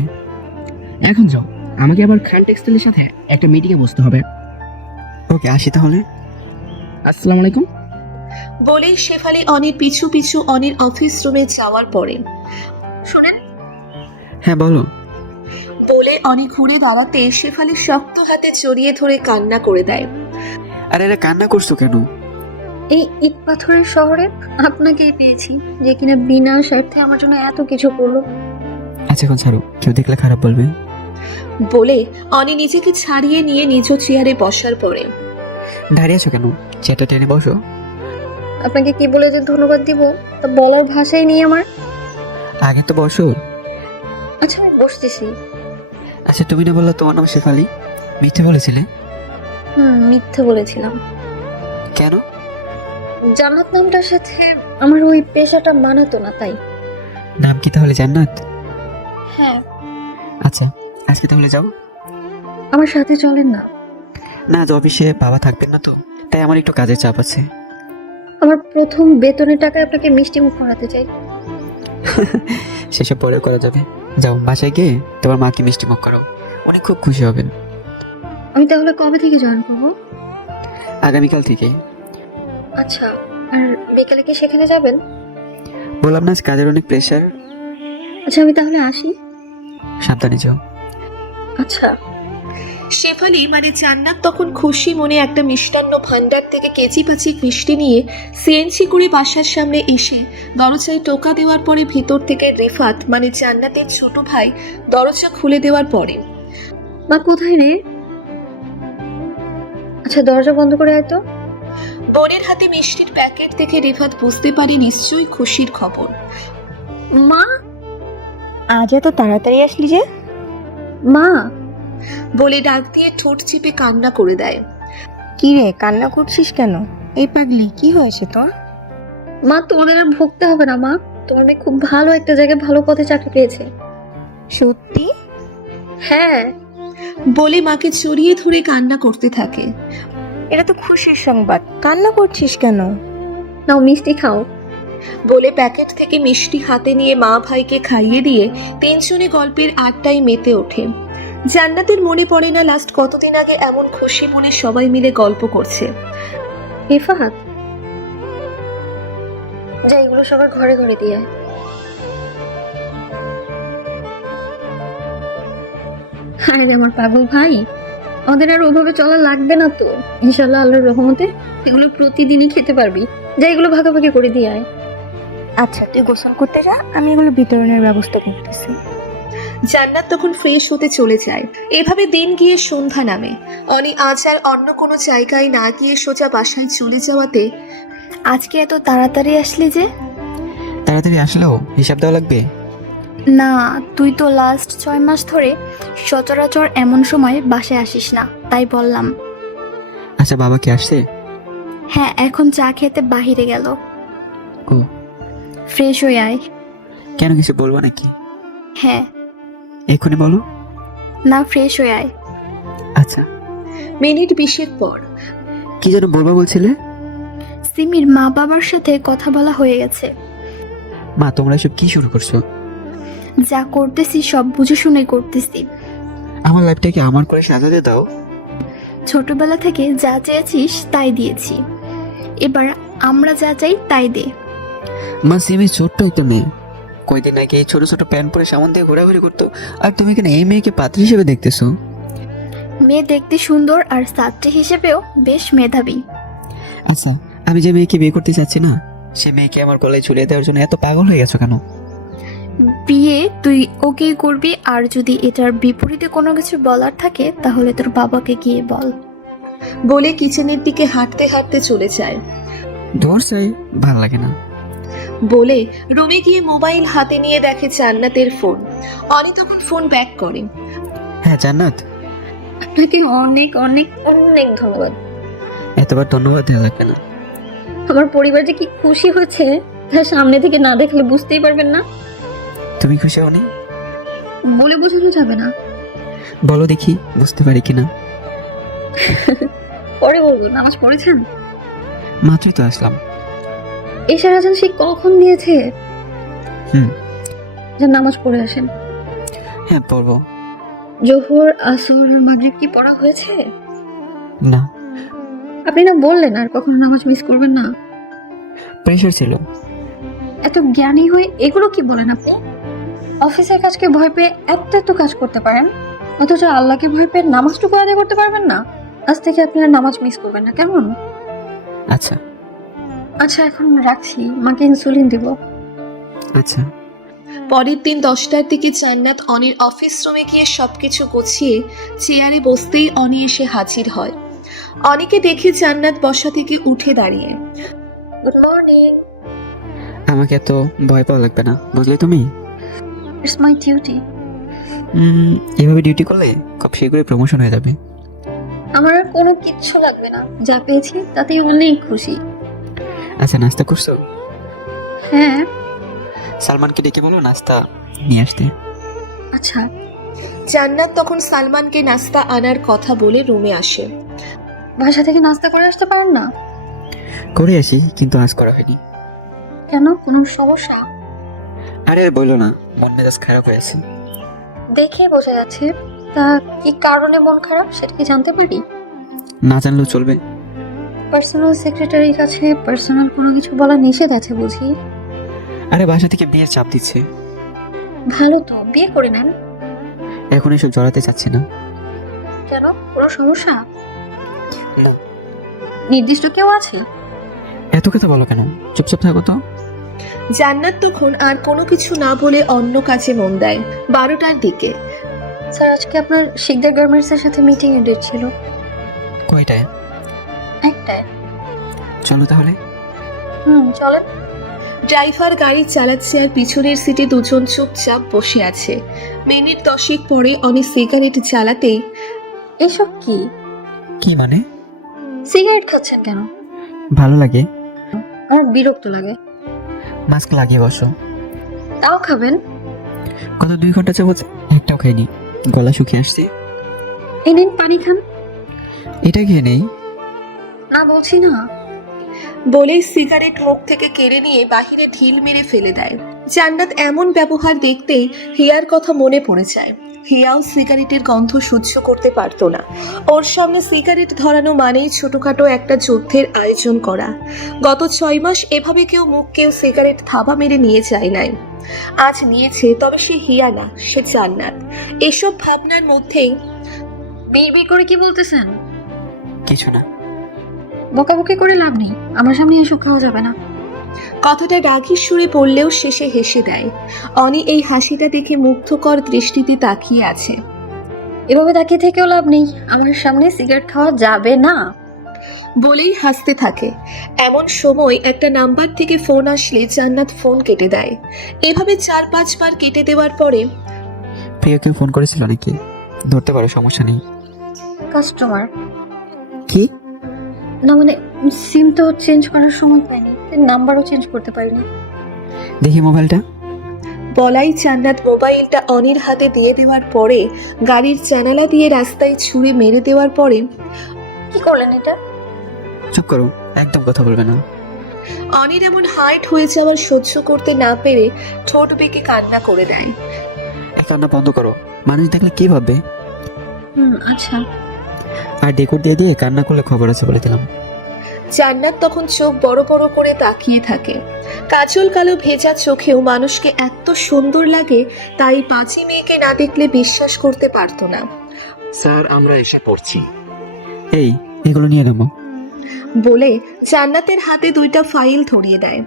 এখন যাও, আমাকে আবার খান টেক্সটাইলের সাথে একটা মিটিংয়ে বসতে হবে। ওকে আসি তাহলে। আসসালামু আলাইকুম। বলেই শেফালি অনির পিছু পিছু অনির অফিস রুমে যাওয়ার পরে শুনেন। হ্যাঁ বলো। বলে অনি ঘুরে দাঁড়াতে শেফালি শক্ত হাতে জড়িয়ে ধরে কান্না করে দেয়। আরে এরা কান্না করছো কেন? এই ইট পাথরের শহরে আপনাকেই পেয়েছি, যে কিনা বিনা স্বার্থে আমার জন্য এত কিছু করলো। আচ্ছা এখন ছাড়ো, কেউ দেখলে খারাপ বলবে। বলে অনি নিজেকে ছাড়িয়ে নিয়ে নিজ চেয়ারে বসার পরে দাঁড়িয়ে আছো কেন? চেয়ারটা টেনে বসো। আপনাকে কি বলে যে ধন্যবাদ দিব তা বলার ভাষাই নেই আমার। আগে তো বসো। আচ্ছা আমি বসতেছি। আচ্ছা তুমি না বললে তোমার নাম শেফালি? মিথ্যে বলেছিলে? মিথ্যে বলেছিলাম। কেন? জান্নাত নামটার সাথে আমার ওই পেশাটা মানাতো না, তাই। নাম কি তাহলে জান্নাত? হ্যাঁ। আচ্ছা আজকে তাহলে যাও। আমার সাথে চলেন না। না আজ অফিসে বাবা থাকবেন না তো, তাই আমার একটু কাজের চাপ আছে। আমার প্রথম বেতনের টাকায় আপনাকে মিষ্টি মুখ করাতে চাই। সেসব পরে করা যাবে। যাও বাসায় গিয়ে তোমার মাকে মিষ্টি মুখ করো, উনি খুব খুশি হবেন। আমি তাহলে কবে থেকে জয়েন করবো? আগামীকাল থেকে। আচ্ছা, আর বিকেলে কি সেখানে যাবেন? বললাম না আজ কাজের অনেক প্রেশার। আচ্ছা আমি তাহলে আসি। সাবধানে যাও। আচ্ছা। শেফালি মানে জান্নাত তখন খুশি মনে একটা মিষ্টান্ন ভান্ডার থেকে কেজি পাঁচিক মিষ্টি নিয়ে সিএনজি করে বাসার সামনে এসে দরজায় টোকা দেওয়ার পরে ভিতর থেকে রিফাত মানে জান্নাতের ছোট ভাই দরজা খুলে দেওয়ার পরে মা কোথায় রে? আচ্ছা দরজা বন্ধ করে আয় তো। বোনের হাতে মিষ্টির প্যাকেট দেখে রিফাত বুঝতে পারে নিশ্চয়ই খুশির খবর। মা, আজ এত তাড়াতাড়ি আসলি যে? মা। বলে ডাক দিয়ে ঠোঁট চিপে কান্না করে দেয়। কি রে, কান্না করছিস কেন? এই পাগলি, কি হয়েছে তোর? মা তোমাদের আর ভুগতে হবে না মা, তোমার মেয়ে খুব ভালো একটা জায়গায় ভালো পথে চাকরি পেয়েছে। সত্যি? হ্যাঁ। বলে মাকে জড়িয়ে ধরে কান্না করতে থাকে। এটা তো খুশির সংবাদ, কান্না করছিস কেন? নাও মিষ্টি খাও। বলে প্যাকেট থেকে মিষ্টি হাতে নিয়ে মা ভাইকে খাইয়ে দিয়ে তিনজনে গল্পের আড্ডায় মেতে ওঠে। জান্নাতের মনে পড়ে না লাস্ট কতদিন আগে এমন খুশি মনে সবাই মিলে গল্প করছে। রিফাত, যা এগুলো সবার ঘরে ঘরে দিয়ে আয়। আরে আমার পাগল ভাই, আমাদের আর ওইভাবে চলা লাগবে না তো। ইনশাল্লাহ আল্লাহর রহমতে এগুলো প্রতিদিনই খেতে পারবি। যা এগুলো ভাগাভাগি করে দিয়ে আয়। আচ্ছা তুই গোসল করতে যা, আমি এগুলো বিতরণের ব্যবস্থা করতেছি। জান্নাত তখন ফ্রেশ হতে চলে যায়। এভাবে দিন গিয়ে সন্ধ্যা নামে। অনি আজ আর অন্য কোনো জায়গায় না গিয়ে সোজা বাসায় চলে যাওয়াতে আজকে এত তাড়াতাড়ি আসলি যে? তাড়াতাড়ি আসলেও হিসাব দেওয়া লাগবে। না, তুই তো লাস্ট 6 মাস ধরে সচরাচর এমন সময় বাসায় আসিস না, তাই বললাম। আচ্ছা, বাবা কি আসছে? হ্যাঁ, এখন চা খেতে বাহিরে গেল। ও, ফ্রেশ হয়ে আয়। কেন কিছু বলবো নাকি? হ্যাঁ। এক্ষুনি বলো। না, ফ্রেশ হয়ে আয়। আচ্ছা। মিনিট 20 পর কি যেন বলবো বলছিলে? সিমির মা বাবার সাথে কথা বলা হয়ে গেছে। মা, তোমরা এসব কি শুরু করছো? যা করতেছি সব বুঝে শুনে করতেছি। আমার লাইফটাকে আমার করে সাজাতে দাও। ছোটবেলা থেকে যা চেয়েছিস তাই দিয়েছি, এবার আমরা যা চাই তাই দে। মা, সিমি ছোট্ট একটা মেয়ে, কয়দিন আগে এই ছোট ছোট প্যান্ট পরে সামন দিয়ে ঘোরাঘুরি করতো, আর তুমি এখানে এই মেয়েকে পাত্রী হিসেবে দেখতেছো? মেয়ে দেখতে সুন্দর আর ছাত্রী হিসেবেও বেশ মেধাবী। আচ্ছা, আমি যে মেয়েকে বিয়ে করতে চাচ্ছি না, সে মেয়েকে আমার গলায় ঝুলিয়ে দেওয়ার জন্য এত পাগল হয়ে গেছো কেন? বিয়ে তুই ওকেই করবি, আর যদি এটার বিপরীতে কোনো কিছু বলার থাকে তাহলে তোর বাবাকে গিয়ে বল। বলে কিচেনের দিকে হাঁটতে হাঁটতে চলে যায়। ধর চাই, ভাল লাগে না। বলে রুমে গিয়ে মোবাইল হাতে নিয়ে দেখে জান্নাতের ফোন। অনি তখন ফোন ব্যাক করে। হ্যাঁ জান্নাত, আপনাকে অনেক অনেক অনেক ধন্যবাদ। এতবার ধন্যবাদ দেওয়া লাগবে না। আমার পরিবার যে কি খুশি হয়েছে তা সামনে থেকে না দেখলে বুঝতেই পারবেন না। তুমি খুশি হওনি? বলে বোঝানো যাবে না। বলো দেখি, বুঝতে পারি কিনা। পরে বলবো। নামাজ পড়েছেন? মাত্রই তো আসলাম। এশার আজান সে কখন দিয়েছে? হুম। যে নামাজ পড়ে আসেন। হ্যাঁ, পড়বো। জোহর, আসর, মাগরিব কি পড়া হয়েছে? না, আপনি না বললেন আর কখনো নামাজ মিস করবেন না। প্রেশার ছিল। এত জ্ঞানী হয়ে এগুলো কি বলেন আপনি? অফিসের কাজকে ভয় পেয়ে এত এত কাজ করতে পারেন, অথচ আল্লাহকে ভয় পেয়ে নামাজটুকু আদায় করতে পারবেন না। আজ থেকে আপনারা নামাজ মিস করবেন না, কেমন? আচ্ছা। আচ্ছা, এখন রাখছি, মাকে ইনসুলিন দিব। আচ্ছা। পরের দিন 10টার দিকে জান্নাত অনির অফিস রুমে গিয়ে সবকিছু গুছিয়ে চেয়ারে বসতেই অনি এসে হাজির হয়। অনিকে দেখে জান্নাত বসা থেকে উঠে দাঁড়িয়ে। Good morning. আমাকে এত ভয় পাওয়া লাগবে না, বুঝলে তুমি? It's my duty. এভাবে ডিউটি করলে খুব শীঘ্রই প্রমোশন হয়ে যাবে। আমার আর কোনো কিচ্ছু লাগবে না, যা পেয়েছি তাতেই অনেক খুশি। আচ্ছা, নাস্তা করছো? হ্যাঁ। সালমানকে ডেকে বলো নাস্তা নিয়ে আসতে। আচ্ছা। জান্নাত তখন সালমানকে নাস্তা আনার কথা বলে রুমে আসে। বাসা থেকে নাস্তা করে আসতে পারেন না? করে আসি, কিন্তু আজ করা হয়নি। কেন, কোনো সমস্যা? আরে আর বললো না, মন মেজাজ খারাপ হয়ে আছে। দেখে বোঝা যাচ্ছে। তা কি কারণে মন খারাপ সেটা কি জানতে পারি? না জানলেও চলবে। পার্সোনাল সেক্রেটারির কাছে পার্সোনাল কোনো কিছু বলা নিষেধ আছে বুঝি? আরে বাসা থেকে বিয়ের চাপ দিচ্ছে। ভালো তো, বিয়ে করে নেন। এখন এসব জড়াতে চাচ্ছি না। কেন, কোনো সমস্যা? না। নির্দিষ্ট কেউ আছে? এত কথা বলো কেন, চুপচাপ থাকো তো। জান্নাত তখন আর কোনো কিছু না বলে অন্য কাজে মন দেয়। 12টার দিকে স্যার, আজকে আপনার শিকদার গার্মেন্টসের সাথে মিটিং এর ডেট ছিল। কয়টায়? একটায়। চলো তাহলে। চলেন। ড্রাইভার গাড়ি চালাচ্ছে আর পিছনের সিটে দুজন চুপচাপ বসে আছে। মিনিট 10 পরে অনি সিগারেট জ্বালাতেই এসব কি? কি মানে? সিগারেট খাচ্ছেন কেন? ভালো লাগে। আমার বিরক্ত লাগে। মাস্ক লাগিয়ে বসো। তাও খাবেন? কত 2 ঘন্টা যাবত একটাও খাইনি, গলা শুকিয়ে আসছে। এই নিন পানি খান। এটা খেয়ে নেই। না বলছি না। বলে সিগারেট মুখ থেকে কেড়ে নিয়ে বাহিরে ঢিল মেরে ফেলে দেয়। জান্নাত এমন ব্যবহার দেখতেই হিয়ার কথা মনে পড়ে যায়। হিয়াও সিগারেটের গন্ধ সহ্য করতে পারতো না। ওর সামনে সিগারেট ধরানো মানেই ছোটখাটো একটা যুদ্ধের আয়োজন করা। গত 6 মাস এভাবে কেউ সিগারেট থাবা মেরে নিয়ে যায় নাই। আজ নিয়েছে, তবে সে হিয়া না, সে জান্নাত। এসব ভাবনার মধ্যেই বিড়বিড় করে কি বলতেছেন? কিছু না। বকাবকি করে লাভ নেই, আমার সামনে এসব খাওয়া যাবে না। কথাটা রাগীর সুরে পড়লেও শেষে হেসে দেয়। অনি এই হাসিটা দেখে মুগ্ধকর দৃষ্টিতে তাকিয়ে আছে। এভাবে তাকিয়ে থেকেও লাভ নেই, আমার সামনে সিগারেট খাওয়া যাবে না। বলেই হাসতে থাকে। এমন সময় একটা নাম্বার থেকে ফোন আসলে জান্নাত ফোন কেটে দেয়। এভাবে 4-5 বার কেটে দেওয়ার পরে প্রিয় কেউ ফোন করেছিল নাকি? ধরতে পারো, সমস্যা নেই। কাস্টমার। কি? না মানে সিম তো চেঞ্জ করার সময় পাইনি, নাম্বারও চেঞ্জ করতে পারিনি। দেখি মোবাইলটা। বলাই জান্নাত মোবাইলটা অনির হাতে দিয়ে দেওয়ার পরে গাড়ির জানালা দিয়ে রাস্তায় ছুঁড়ে মেরে দেওয়ার পরে কি করলেন এটা? চুপ করো, একদম কথা বলবে না। অনির এমন হার্ট হয়ে যাওয়ার সহ্য করতে না পেরে ঠোঁট বেঁকে কান্না করে দেয়। এক কান্না বন্ধ করো, মানুষ দেখলে কি ভাববে? আচ্ছা। আর ডেকোর দিয়ে দিয়ে কান্না করলে খবর আছে বলে দিলাম। জান্নাত তখন চোখ বড় বড় করে তাকিয়ে থাকে। কাজল কালো ভেজা চোখেও মানুষকে এত সুন্দর লাগে, তাই পাঁচি মেয়েকে না দেখলে বিশ্বাস করতে পারতো না। স্যার আমরা এসে পড়ছি। এই, এগুলো নিয়ে নেবো। বলে জান্নাতের হাতে 2টা ফাইল ধরিয়ে দেয়।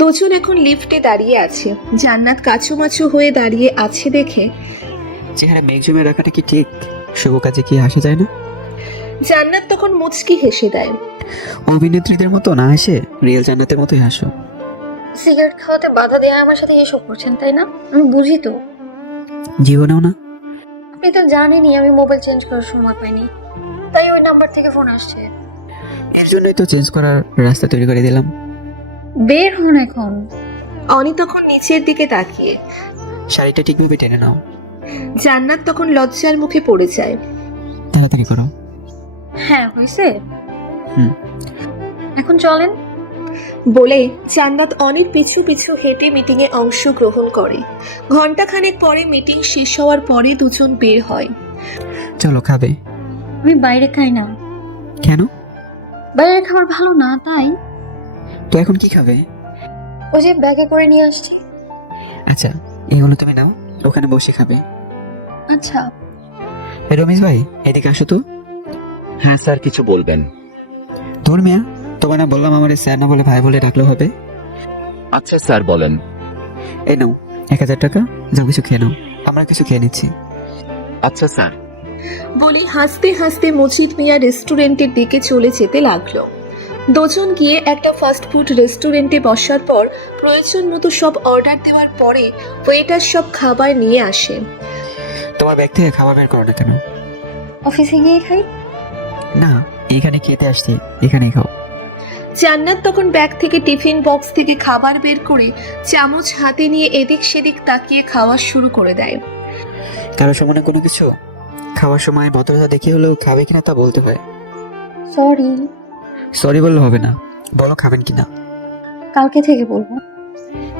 দুজন এখন লিফটে দাঁড়িয়ে আছে। জান্নাত কাচুমাচু হয়ে দাঁড়িয়ে আছে দেখে চেহারা মেঘ জমে রাখাটা কি ঠিক? শুভ কাজে কি আসা যায় না? জান্নাত তখন মুচকি হেসে দেয়। অভিনেত্রীদের মতো না হেসে রিয়েল জান্নাতের মতোই হাসো। সিগারেট খাওয়াতে বাধা দেওয়া আমার সাথে এসব করছেন তাই না? আমি বুঝি তো। জীবনেও না? আপনি তো জানেনই আমি মোবাইল চেঞ্জ করার সময় পাইনি, তাই ওই নাম্বার থেকে ফোন আসছে। এর জন্যই তো চেঞ্জ করার রাস্তা তৈরি করে দিলাম। বের হন এখন। অনি তখন নিচের দিকে তাকিয়ে। শাড়িটা ঠিকভাবে টেনে নাও। জান্নাত তখন লজ্জার মুখে পড়ে যায়। তাড়াতাড়ি করো। হ্যাঁ হয়েছে। হুম। এখন চলেন। বলে জান্নাত অনির পিছু পিছু হেঁটে মিটিংয়ে অংশগ্রহণ করে। ঘন্টাখানেক পরে মিটিং শেষ হওয়ার পরে দুজন বের হয়। চলো, খাবে? আমি বাইরে খাই না, কেন? বাইরের খাবার ভালো না তাই। তো এখন কি খাবে? ওই যে ব্যাগে করে নিয়ে আসছি। আচ্ছা, এগুলো তুমি নাও, ওখানে বসে খাবে। আচ্ছা। রমেশ ভাই, এদিকে আসো তো। হ্যাঁ স্যার, কিছু বলবেন? ধর মিয়া, তোমার না বললাম আমার স্যার না বলে ভাই বলে ডাকলে হবে। আচ্ছা স্যার বলেন। এই নাও 1000 টাকা, যা কিছু খেয়ে নাও, আমরা কিছু খেয়ে নিচ্ছি। আচ্ছা স্যার। বলে হাসতে হাসতে মজিদ মিয়া রেস্টুরেন্টের দিকে চলে যেতে লাগলো। দুজন গিয়ে একটা ফাস্টফুড রেস্টুরেন্টে বসার পর প্রয়োজন মতো সব অর্ডার দেওয়ার পরে ওয়েটার সব খাবার নিয়ে আসে। তোমার ব্যাগ থেকে খাবার বের করো না কেন? অফিসে গিয়ে খাই। না, এখানে খেতে আসছি, এখানেই খাও। জান্নাত তখন ব্যাগ থেকে টিফিন বক্স থেকে খাবার বের করে চামচ হাতে নিয়ে এদিক সেদিক তাকিয়ে খাওয়া শুরু করে দেয়। কারো সমানে কোনো কিছু খাওয়ার সময় ভদ্রতা দেখে হলেও খাবে কিনা তা বলতে হয়। সরি। সরি বললে হবে না, বলো খাবেন কিনা। কালকে থেকে বলবো।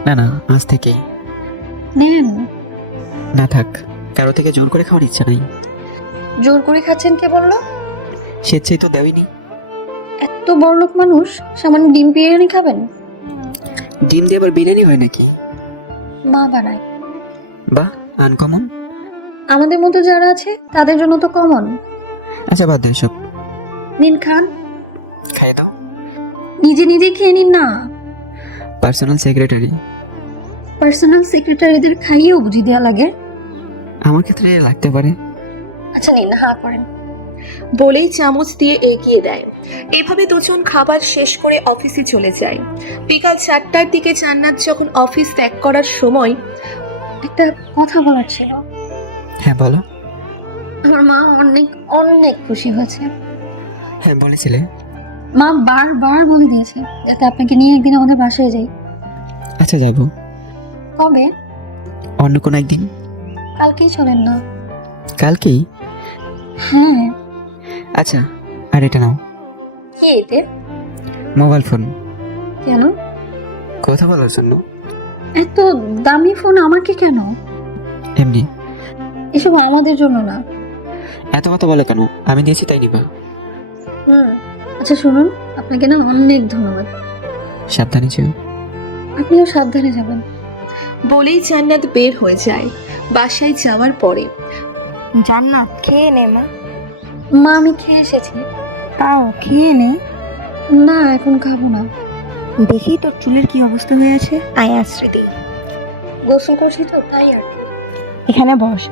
না না, আজ থেকেই। নেন। না থাক, কারো থেকে জোর করে খাওয়ার ইচ্ছা নাই। জোর করে খাচ্ছেন কে বললো? স্বেচ্ছায় তো দেওইনি। এত বড়লোক মানুষ সামান্য ডিম বিরিয়ানি খাবেন? ডিম দিয়ে আবার বিরিয়ানি হয় নাকি? মা বানায়। বাহ, আনকমন। আমাদের মতো যারা আছে তাদের জন্য তো কমন। আচ্ছা বাদ দেন সব, নিন খান। খাইয়ে দাও। নিজে নিজে খেয়ে নিন না। Personal secretary. পার্সোনাল সেক্রেটারিদের খাইয়েও বুঝি দেওয়া লাগে? আমার ক্ষেত্রে লাগতে পারে। আচ্ছা নিন, হা করেন। বলেই চামচ দিয়ে এগিয়ে দেয়। এভাবে দুজন খাবার শেষ করে অফিসে চলে যায়। বিকাল 4টার দিকে জান্নাত যখন অফিস ত্যাগ করার সময় একটা কথা বলার ছিল। হ্যাঁ বলো। আমার মা অনেক অনেক খুশি হয়েছে। হ্যাঁ বলেছিলে। মা বারবার বলে দিয়েছে যাতে আপনাকে নিয়ে একদিন আমাদের বাসায় যাই। আচ্ছা যাবো। কবে? অন্য কোনো একদিন। কালকেই চলেন না? কালকেই? হ্যাঁ। আচ্ছা, আর এটা নাও। কি এতে? Mobile phone. কেন? কথা বলার জন্য। এত দামি ফোন আমাকে কেন? এমনি। এসব আমাদের জন্য না। এত কথা বলে কেন? আমি দিয়েছি তাই নিবা। আচ্ছা শুনুন, আপনাকে না অনেক ধন্যবাদ। সাবধানে যেও। আপনিও সাবধানে যাবেন। বলেই জান্নাত বের হয়ে যায়। বাসায় যাওয়ার পরে জান্নাত খেয়ে নে মা। মা আমি খেয়ে এসেছি। তাও খেয়ে নে। না এখন খাবো না। দেখি তোর চুলের কি অবস্থা হয়েছে, আয় আশ্রে দিই। গোসল করছি তো তাই আর কি। এখানে বস।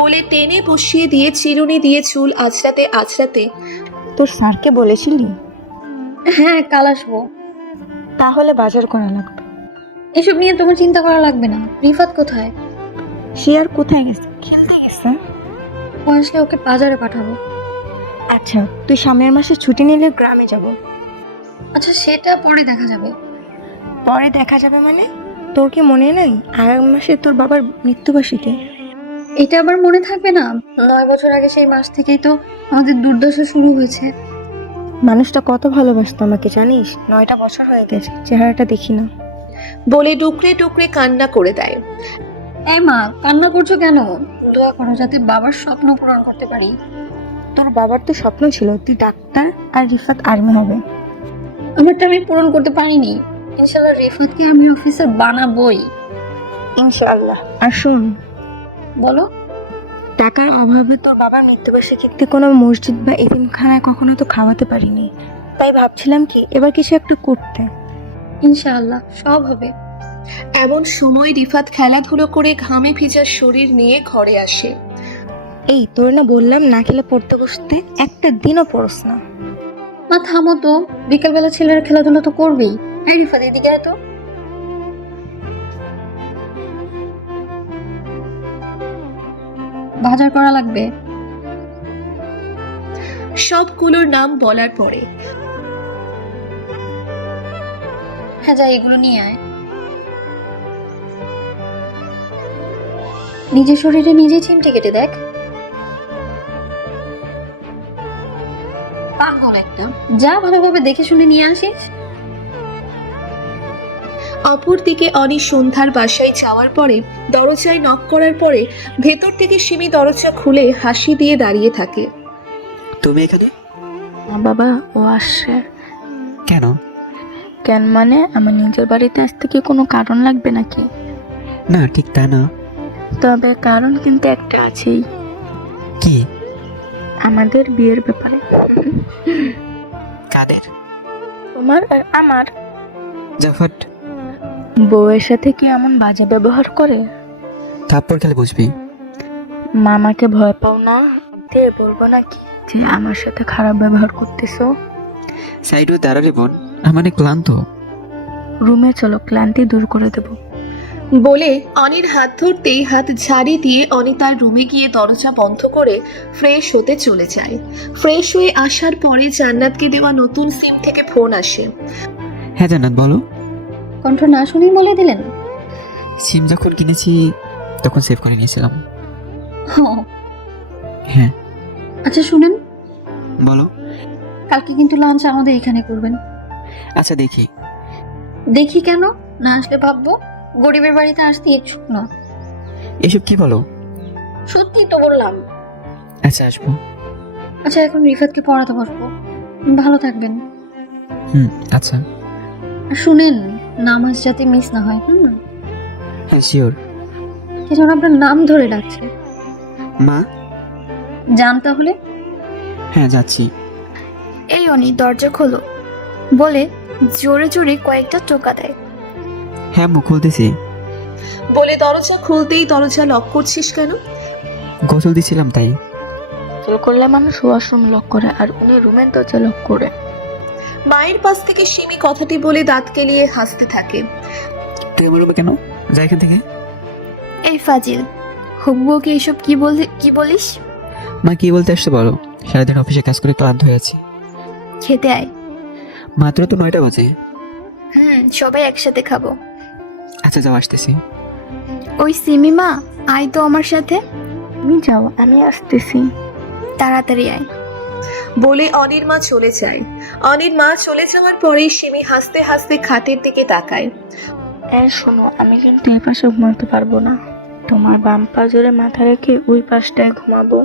বলে টেনে বসিয়ে দিয়ে চিরুনি দিয়ে চুল আঁচড়াতে আঁচড়াতে তোর স্যারকে বলেছিলি? হ্যাঁ, কাল আসবো। তাহলে বাজার করা লাগবে। এসব নিয়ে তোমার চিন্তা করা লাগবে না। রিফাত কোথায়? সে আর কোথায় গেছে? খেলতে গেছে। ও আসলে ওকে বাজারে পাঠাবো। আচ্ছা, তুই সামনের মাসে ছুটি নিলে গ্রামে যাব। আচ্ছা, সেটা পরে দেখা যাবে। পরে দেখা যাবে মানে? তোর কি মনে নেই আগামী মাসে তোর বাবার মৃত্যুবার্ষিকী? এটা আবার মনে থাকবে না? 9 বছর আগে সেই মাস থেকেই তো আমাদের দুর্দশা শুরু হয়েছে। মানুষটা কত ভালোবাসতো আমাকে জানিস? 9টা বছর হয়ে গেছে, চেহারাটা দেখি না। বলে ডুকরে ডুকরে কান্না করে দেয়। এই মা, কান্না করছো কেন? দোয়া করো যাতে বাবার স্বপ্ন পূরণ করতে পারি। তোর বাবার তো স্বপ্ন ছিল তুই ডাক্তার আর রিফাত আর্মি হবে। আমারটা আমি পূরণ করতে পারিনি। ইনশাআল্লাহ রিফাতকে আমি অফিসার বানাবোই। ইনশাআল্লাহ। আর শোন, বলো। টাকার অভাবে তোর বাবার মৃত্যুবার্ষিকীতে কোনো মসজিদ বা এতিমখানায় কখনো তো খাওয়াতে পারিনি, তাই ভাবছিলাম কি এবার কিছু একটু করতে। ইনশাআল্লাহ সব হবে। এমন সময় রিফাত খেলাধুলো করে ঘামে ভিজা শরীর নিয়ে ঘরে আসে। এই তোর না বললাম না খেলে পড়তে বসতে, একটা দিনও পড়স না। মা থামো তো, বিকেলবেলা ছেলেরা খেলাধুলা তো করবেই। হ্যাঁ রিফাত, এদিকে আয় তো। বাজার করা লাগবে। সবগুলোর নাম বলার পরে হ্যাঁ যা, এগুলো নিয়ে আয়। নিজের শরীরে নিজেই চিমটে কেটে দেখ। পাগল একটা, যা ভালোভাবে দেখে শুনে নিয়ে আসিস। অপরদিকে অনি সন্ধ্যার বাসায় যাওয়ার পরে দরজায় নক করার পরে ভেতর থেকে সিমি দরজা খুলে হাসি দিয়ে দাঁড়িয়ে থাকে। তুমি এখানে বাবা, ও আসছে। কেন? কেন মানে আমার নিজের বাড়িতে আসতে কি কোনো কারণ লাগবে নাকি? না, ঠিক তা না। তবে কারণ কিন্তু একটা আছেই, কি? আমাদের বিয়ের ব্যাপারে। কাদের? তোমার আর আমার। জাফাট বউয়ের সাথে কি এমন বাজে ব্যবহার করে? থাপ্পড় খেলে বুঝবি। মামাকে ভয় পাও না? দিয়ে বলবো নাকি যে আমার সাথে খারাপ ব্যবহার করতেছো? সাইড হয়ে দাঁড়ালে বোন, আমার অনেক ক্লান্ত। রুমে চলো, ক্লান্তি দূর করে দেবো। বলে অনির হাত ধরতেই হাত ঝাড়ি দিয়ে অনি তার রুমে গিয়ে দরজা বন্ধ করে ফ্রেশ হতে চলে যায়। ফ্রেশ হয়ে আসার পরে জান্নাতকে দেওয়া নতুন সিম থেকে ফোন আসে। হ্যাঁ জান্নাত, বলো। কণ্ঠ না শুনেই বলে দিলেন? সিম যখন কিনেছি তখন সেভ করে নিয়েছিলাম। ও, হ্যাঁ। আচ্ছা শুনেন, বলো। কালকে কিন্তু লাঞ্চ আমাদের এখানে করবেন। আচ্ছা দেখি। দেখি কেন? না আসলে ভাববো গরিবের বাড়িতে আসতে ইচ্ছুক না। এসব কি বলো? সত্যি তো বললাম। আচ্ছা আসবো। আচ্ছা এখন রিফাতকে পড়াতে বসবো। ভালো থাকবেন। আচ্ছা। আর শুনেন, নামাজ যাতে মিস না হয়। হ্যাঁ শিওর। কে যেন আপনার নাম ধরে ডাকছে। মা। যান তাহলে। হ্যাঁ যাচ্ছি। এই অনি, দরজা খোলো বলে জোরে জোরে কয়েকটা টোকা দেয়। হ্যাঁ মু খুলতেছি। বলে দরজা খুলতেই দরজা লক করছিস কেন? গোসল দিছিলাম তাই। গোসল করলে মানুষ ওয়াশরুম লক করে, আর উনি রুমের দরজা লক করে। মায়ের পাশ থেকে সিমি কথাটি বলে দাঁত কেলিয়ে হাসতে থাকে। তুই আমার রুমে কেন? যা এখান থেকে। এই ফাজিল, হুকবুকে এসব কি বলিস? মা কি বলতে আসতে বলো। সারাদিন অফিসে কাজ করে ক্লান্ত হয়ে আছি। খেতে আয়। মাত্র তো 9টা বাজে। সবাই একসাথে খাবো। আচ্ছা যাও, আসতেছি। ওই সিমিমা, আয় তো আমার সাথে। তুমি যাও, আমি আসতেছি। তাড়াতাড়ি আয়। বলে অনির মা চলে যায়। অনির মা চলে যাওয়ার পরেই সিমি হাসতে হাসতে খাটের দিকে তাকায়। শোনো, আমি কিন্তু এই পাশে ঘুমাতে পারবো না। তোমার বাম পা জোরে মাথা রেখে ওই পাশটায় ঘুমাবো।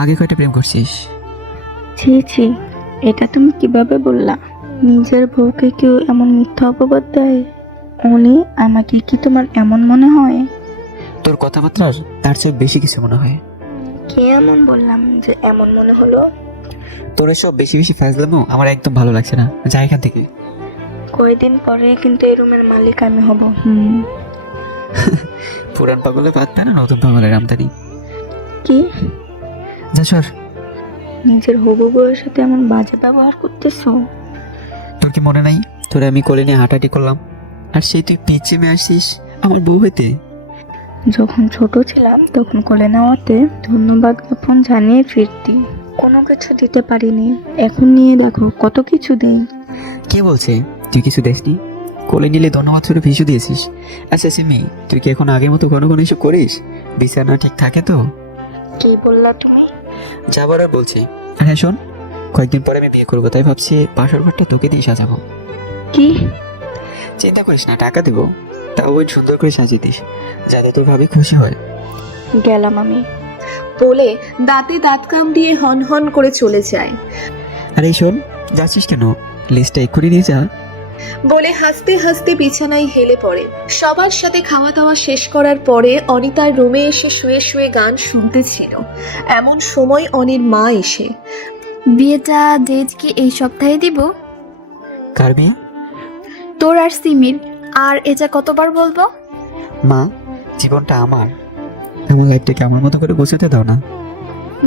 আগে কয়টা প্রেম করছিস? ছি ছি, এটা তুমি কিভাবে বললা? নিজের বউকে কেউ এমন মিথ্যা অপবাদ দেয়? উনি আমাকে কি তোমার এমন মনে হয়? তোর কথাবার্তার তার চেয়ে বেশি কিছু মনে হয়। কে এমন বললাম যে এমন মনে হলো? তোর এসব বেশি বেশি ফাজলামো আমার একদম ভালো লাগছে না। যা এখান থেকে। কয়েকদিন পরে কিন্তু এই রুমের মালিক আমি হব। পুরান পাগলে বাদ না, নতুন পাগলের আমদানি। কি? যা সর। নিজের হবু বউয়ের সাথে এমন বাজে ব্যবহার করতেছো? মনে নাই তোরা আমি কোলে নিয়ে হাঁটাহাঁটি করলাম, আর সেই তুই পিছিয়ে মেয়ে আসছিস আমার বউ হইতে? যখন ছোট ছিলাম তখন কোলে নেওয়াতে ধন্যবাদ জ্ঞাপন জানিয়ে ফিরতি, কোনো কিছু দিতে পারিনি, এখন নিয়ে দেখো কত কিছু দেই। কে বলছে তুই কিছু দেখনি? কোলে নিলে ধন্যবাদ করে ভিসু দিয়েছিস। আচ্ছা সিমি, তুই কি এখন আগের মতো ঘন ঘন এসব করিস? বিছানা ঠিক থাকে তো? কি বললা তুমি? যা বলার বলছি। আর হ্যাঁ শোন, কয়েকদিন পরে আমি বিয়ে করবো, তাই ভাবছি বাসর ঘরটা তোকে দিয়ে সাজাবো। কি? চিন্তা করিস না, টাকা দেবো, তাও ওই সুন্দর করে সাজিয়ে দিস যাতে তোর ভাবি খুশি হয়। গেলাম আমি। বলে দাঁতে দাঁত কামড়িয়ে হন হন করে চলে যায়। আর এই শোন, যাচ্ছিস কেন? লিস্টটা এক্ষুনি নিয়ে যা। বলে হাসতে হাসতে বিছানায় হেলে পড়ে। সবার সাথে খাওয়া দাওয়া শেষ করার পরে অনি তার রুমে এসে শুয়ে শুয়ে গান শুনতেছিল। এমন সময় অনির মা এসে, বিয়েটা ডেট কি এই সপ্তাহে দিব? কার বিয়ে? তোর আর সিমির। আর এটা কতবার বলবো? মা, জীবনটা আমার, আমার লাইফটাকে আমার মতো করে গোছাতে দাও না।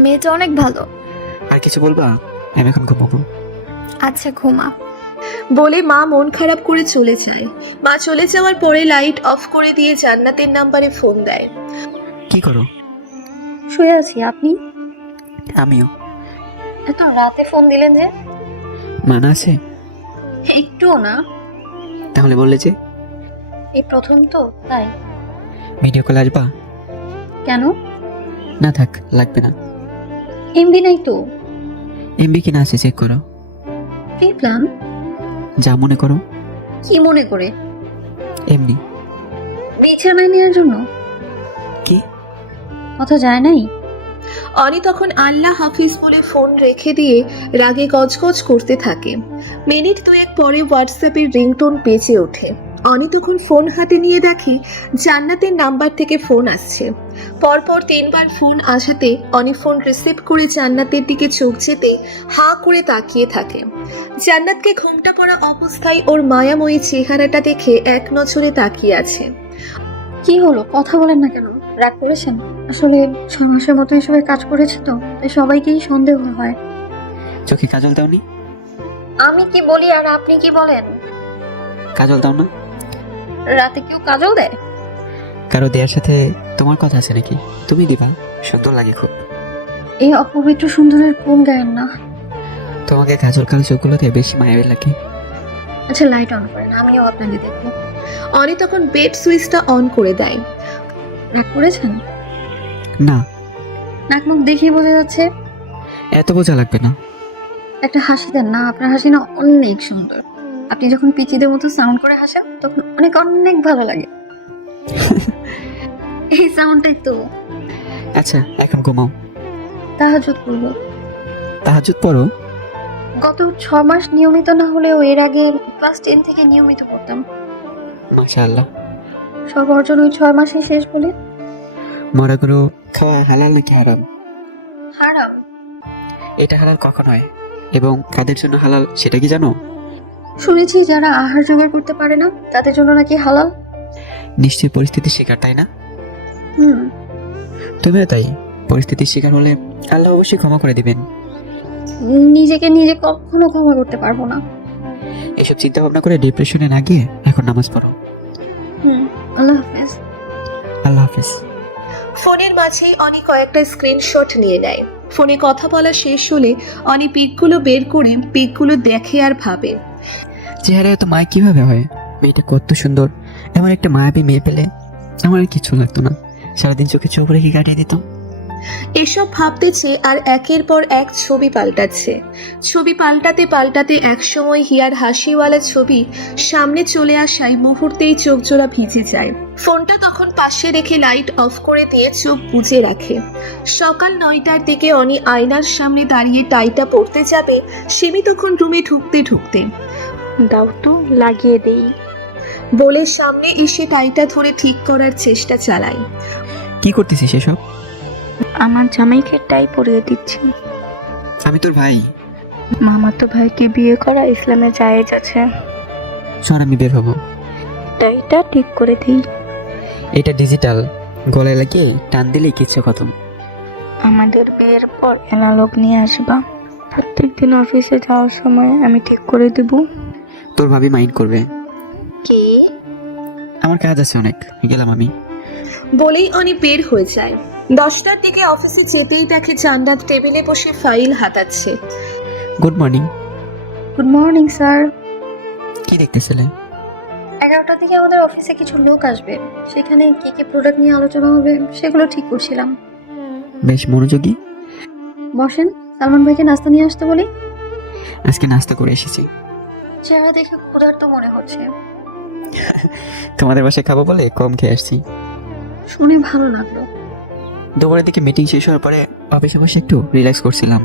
মেয়েটা অনেক ভালো। আর কিছু বলবা? আমি এখন ঘুমাবো। আচ্ছা ঘুমা। বলে মা মন খারাপ করে চলে যায়। মা চলে যাওয়ার পরে লাইট অফ করে দিয়ে জান্নাতের নাম্বারে ফোন দেয়। কি করো? শুয়ে আছি, আপনি? আমিও। এত রাতে ফোন দিলেন যে? মানা আছে? একটুও না। তাহলে বললে যে এই প্রথম তো, তাই। ভিডিও কল আসবা? কেন? না থাক, লাগবে না। এমবি নাই তো। এমবি কিনা আছে, চেক করো। কি প্ল্যান? যা মনে করো। কি মনে করে? এমনি। বিছানায় নেওয়ার জন্য? কি কথা যায় নাই? অনি তখন আল্লাহ হাফিজ বলে ফোন রেখে দিয়ে রাগে গজগজ করতে থাকে। মিনিট দুয়েক পরে হোয়াটসঅ্যাপের রিংটোন বেজে ওঠে। অনি তখন ফোন হাতে নিয়ে দেখে জান্নাতের নাম্বার থেকে ফোন আসছে। পরপর 3 বার ফোন আসাতে অনি ফোন রিসিভ করে জান্নাতের দিকে চোখ যেতে হাঁ করে তাকিয়ে থাকে। জান্নাতকে ঘোমটা পড়া অবস্থায় ওর মায়াময়ী চেহারাটা দেখে এক নজরে তাকিয়ে আছে। কি হলো, কথা বলেন না কেন? রাগ করেছেন? আসলে সমাজের মতো এসবে কাজ করেছে তো, তাই সবাইকেই সন্দেহ হয়। চোখে কাজল দাওনি? আমি কি বলি আর আপনি কি বলেন? কাজল দাও না? রাতে কেউ কাজল দেয়? কারো দেওয়ার সাথে তোমার কথা আছে নাকি? তুমি দিবা, সুন্দর লাগে খুব। এই অপবিত্র সুন্দরের কোন গায়ের না? তোমাকে কাজল কালো চোখগুলোতে বেশি মায়াবী লাগে। আচ্ছা লাইট অন করেন, আমিও আপনাকে দেখবো। অনি তখন বেড সুইচটা অন করে দেয়। রাগ করেছেন? না, নাক মুখ দেখেই বোঝা যাচ্ছে। এত বোঝা লাগবে না। একটা হাসি দেন না, আপনার হাসি না অনেক সুন্দর। আপনি যখন পিচিদের মতো সাউন্ড করে হাসেন তখন অনেক অনেক ভালো লাগে। এই সাউন্ডটাই তো। আচ্ছা এখন ঘুমাও। তাহাজ্জুদ করবো। তাহাজ্জুদ পড়ো? গত 6 মাস নিয়মিত না হলেও এর আগে ক্লাস 10 থেকে নিয়মিত পড়তাম। মাশাআল্লাহ। সব অর্জন ওই 6 মাসে শেষ বলে। মরা গরু খাওয়া হালাল নাকি হারাম? হারাম। এটা হালাল কখন হয় এবং কাদের জন্য হালাল সেটা কি জানো? শুনেছি যারা আহার জোগাড় করতে পারে না তাদের জন্য নাকি হালাল। নিশ্চয়ই পরিস্থিতির শিকার, তাই না? হুম। তুমিও তাই। পরিস্থিতির শিকার হলে আল্লাহ অবশ্যই ক্ষমা করে দিবেন। নিজেকে নিজে কখনো ক্ষমা করতে পারবো না। এসব চিন্তা ভাবনা করে ডিপ্রেশনে না গিয়ে এখন নামাজ পড়ো। হুম। আল্লাহ হাফেজ। আল্লাহ হাফেজ। ফোনের মাঝেই অনি কয়েকটা স্ক্রিনশট নিয়ে নেয়। ফোনে কথা বলা শেষ হলে অনি পিকগুলো বের করে পিকগুলো দেখে আর ভাবে, চেহারা এত মায় কিভাবে হয়? মেয়েটা কত সুন্দর, এমন একটা মায়াবী মেয়ে পেলে আমার আর কিছু লাগতো না, সারাদিন চোখে চোখ রেখে কাটিয়ে দিতাম। এসব ভাবতেছে আর একের পর এক ছবি পাল্টাচ্ছে। ছবি পাল্টাতে পাল্টাতে একসময় হিয়ার হাসিওয়ালা ছবি সামনে চলে আসায় মুহূর্তেই চোখ জোড়া ভিজে যায়। ফোনটা তখন পাশে রেখে লাইট অফ করে দিয়ে চোখ বুজে রাখে। সকাল 9টার দিকে অনি আয়নার সামনে দাঁড়িয়ে টাইটা পরতে যাবে, সিমি তখন রুমে ঢুকতে ঢুকতে দাও তো লাগিয়ে দেই বলে সামনে এসে টাইটা ধরে ঠিক করার চেষ্টা চালায়। কি করতেছিস এসব? আমার জামাইকে টাই পরিয়ে দিচ্ছি। আমি তোর ভাই। মামাতো ভাইকে বিয়ে করা ইসলামে জায়েজ আছে। শোন, আমি বের হবো। টাইটা ঠিক করে দিই। এটা ডিজিটাল, গলায় লাগিয়ে টান দিলেই কিছু খতম। আমাদের বিয়ের পর অ্যানালগ নিয়ে আসবা। প্রত্যেকদিন অফিসে যাওয়ার সময় আমি ঠিক করে দেব। তোর ভাবি মাইন্ড করবে। কে? আমার কাজ আছে অনেক, গেলাম আমি। বলেই অনি বের হয়ে যায়। 10টার দিকে অফিসে যেতেই দেখে জান্নাত টেবিলে বসে ফাইল হাতাচ্ছে। Good morning. Good morning sir. কি দেখতেছিলে? 11টার দিকে আমাদের অফিসে কিছু লোক আসবে, সেখানে কি কি প্রোডাক্ট নিয়ে আলোচনা হবে সেগুলো ঠিক করছিলাম। বেশ মনোযোগী। বসেন, সালমান ভাইকে নাস্তা নিয়ে আসতে বলি। আজকে নাস্তা করে এসেছি। চেহারা দেখে ক্ষুধার্ত মনে হচ্ছে। তোমাদের বাসায় খাবো বলে কম খেয়ে আসছি। শুনে ভালো লাগলো। দুপুরের দিকে মিটিং শেষ হওয়ার পরে অফিসে বসে একটু রিল্যাক্স করছিলাম,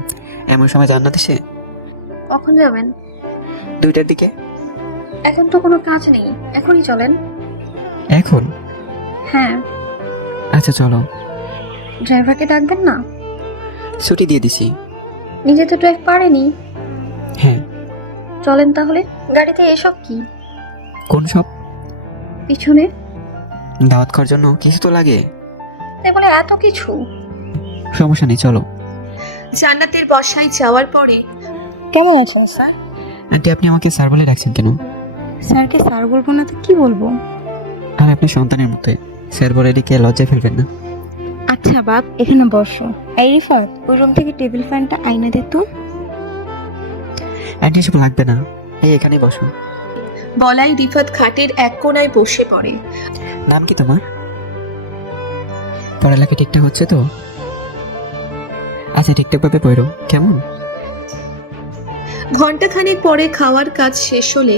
এমন সময় জান্নাত এসে। কখন যাবেন? 2টার দিকে। এখন তো কোনো কাজ নেই, এখনই চলেন। এখন? হ্যাঁ। আচ্ছা চলো। ড্রাইভারকে ডাকবেন না? ছুটি দিয়ে দিছি। নিজে তো ড্রাইভ পারেনি। হ্যাঁ। চলেন তাহলে। গাড়িতে এসব কি? কোন সব? পিছনে। দাওয়াত খাওয়ার জন্য কিছু তো লাগে। তাই বলে এত কিছু? সমস্যা নেই, চলো। জান্নাতের বসায় যাওয়ার পরে কেমন আছেন স্যার? আন্টি, আপনি আমাকে স্যার বলে রাখছেন কেন? স্যারকে স্যার বলবো না তো কি বলবো? আর আপনি সন্তানের মতো, স্যার বলে ডেকে লজ্জায় ফেলবেন না। আচ্ছা বাপ, এখানে বসো। এই রিফাত, ওই রুম থেকে টেবিল ফ্যানটা আইনা দে তো। আন্টি এসব লাগবে না, এই এখানেই বসো। বলাই রিফাত খাটের এক কোণায় বসে পড়ে। নাম কি তোমার? পড়ালেখা ঠিকঠাক হচ্ছে তো? আচ্ছা ঠিকঠাক ভাবে পড়ো, কেমন? ঘন্টাখানেক পরে খাওয়ার কাজ শেষ হলে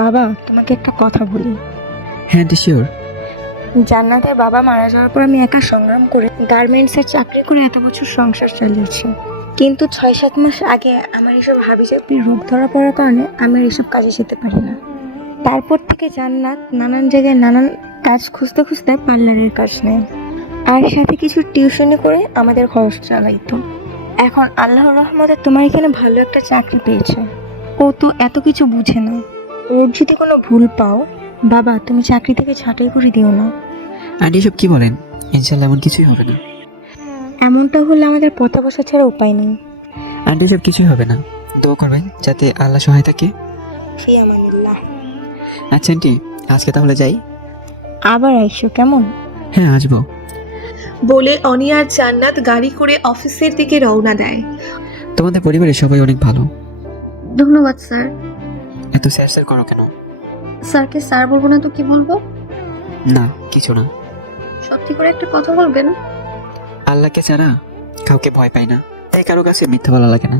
বাবা, তোমাকে একটা কথা বলি। হ্যাঁ আন্টি শিওর। জান্নাতের বাবা মারা যাওয়ার পর আমি একা সংগ্রাম করে গার্মেন্টসের চাকরি করে এত বছর সংসার চালিয়েছি, কিন্তু 6-7 মাস আগে আমার এসব হাবিজাবি রোগ ধরা পড়ার কারণে আমি আর এসব কাজে যেতে পারি না। তারপর থেকে জান্নাত নানান জায়গায় নানান কাজ খুঁজতে খুঁজতে পার্লারের কাজ নেয়, আর সাথে কিছু টিউশনি করে আমাদের খরচ চালাইতো। এখন আল্লাহর রহমতে তোমার এখানে ভালো একটা চাকরি পেয়েছে। ও তো এত কিছু বুঝে না। ওর যদি কোনো ভুল পাও, বাবা তুমি চাকরি থেকে ছাঁটাই করে দিও না। আন্টি এসব কি বলেন? ইনশাল্লাহ এমন কিছুই হবে না। এমনটা হলে আমাদের পথে বসা ছাড়া উপায় নেই। আন্টি এসব কিছুই হবে না, দোয়া করবেন যাতে আল্লাহ সহায় থাকে। ফি আমানিল্লাহ। আচ্ছা আন্টি, আজকে তাহলে যাই। আবার আইসো কেমন? হ্যাঁ আসবো। বলে অনি আর জান্নাত গাড়ি করে অফিসের দিকে রওনা দেয়। তোমাদের পরিবারের সবাই অনেক ভালো। ধন্যবাদ স্যার। এত স্যার স্যার করো কেন? স্যারকে স্যার বলবো না তো কি বলবো? না কিছু না। সত্যি করে একটা কথা বলবেন? আল্লাহকে ছাড়া কাউকে ভয় পাই না, তাই কারো কাছে মিথ্যা বলা লাগে না।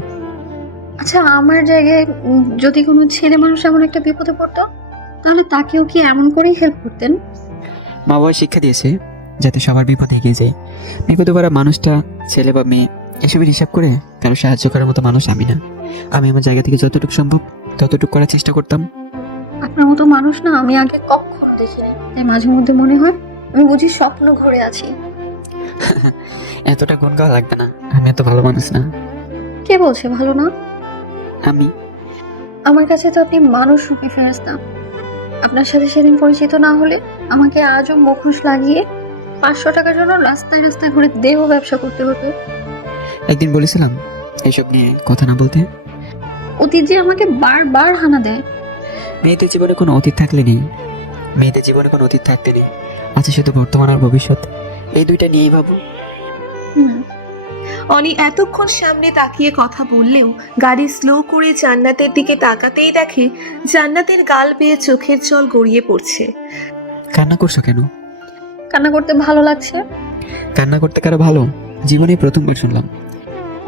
আচ্ছা, আমার জায়গায় যদি কোনো ছেলে মানুষ এমন একটা বিপদে পড়তো, তাহলে তাকেও কি এমন করেই হেল্প করতেন? মা বাবা শিক্ষা দিয়েছে যাতে সবার বিপদে এগিয়ে যায়। বিপদে পড়া মানুষটা ছেলে বা মেয়ে এসবের হিসাব করে কারো সাহায্য করার মতো মানুষ আমি না। আমি আমার জায়গা থেকে যতটুকু সম্ভব ততটুকু করার চেষ্টা করতাম। আপনার মতো মানুষ না আমি আগে কখনো দেখিনি, তাই মাঝে মধ্যে মনে হয় আমি বুঝি স্বপ্ন ঘরে আছি। এতটা গুণ গাওয়া লাগবে না, আমি এত ভালো মানুষ না। কে বলছে ভালো না? আমি আমার কাছে তো আপনি মানুষ রূপী ফেরেশতা। আপনার সাথে সেদিন পরিচিত না হলে আমাকে আজও মুখোশ লাগিয়ে 500 টাকার জন্য রাস্তায় রাস্তায় ঘুরে দেহ ব্যবসা করতে হতো। একদিন বলেছিলাম এসব নিয়ে কথা না বলতে। অতীত যে আমাকে বারবার হানা দেয়। মেয়েদের জীবনে কোনো অতীত থাকলে নেই, মেয়েদের জীবনে কোনো অতীত থাকতে নেই, আছে শুধু বর্তমান আর ভবিষ্যৎ, এই দুইটা নিয়েই ভাবো। অনি এতক্ষণ সামনে তাকিয়ে কথা বললেও গাড়ি স্লো করে জান্নাতের দিকে তাকাতেই দেখে জান্নাতের গাল বেয়ে চোখের জল গড়িয়ে পড়ছে। কান্না করছো কেন? কান্না করতে ভালো লাগছে। কান্না করতে কারো ভালো? জীবনে প্রথমবার শুনলাম।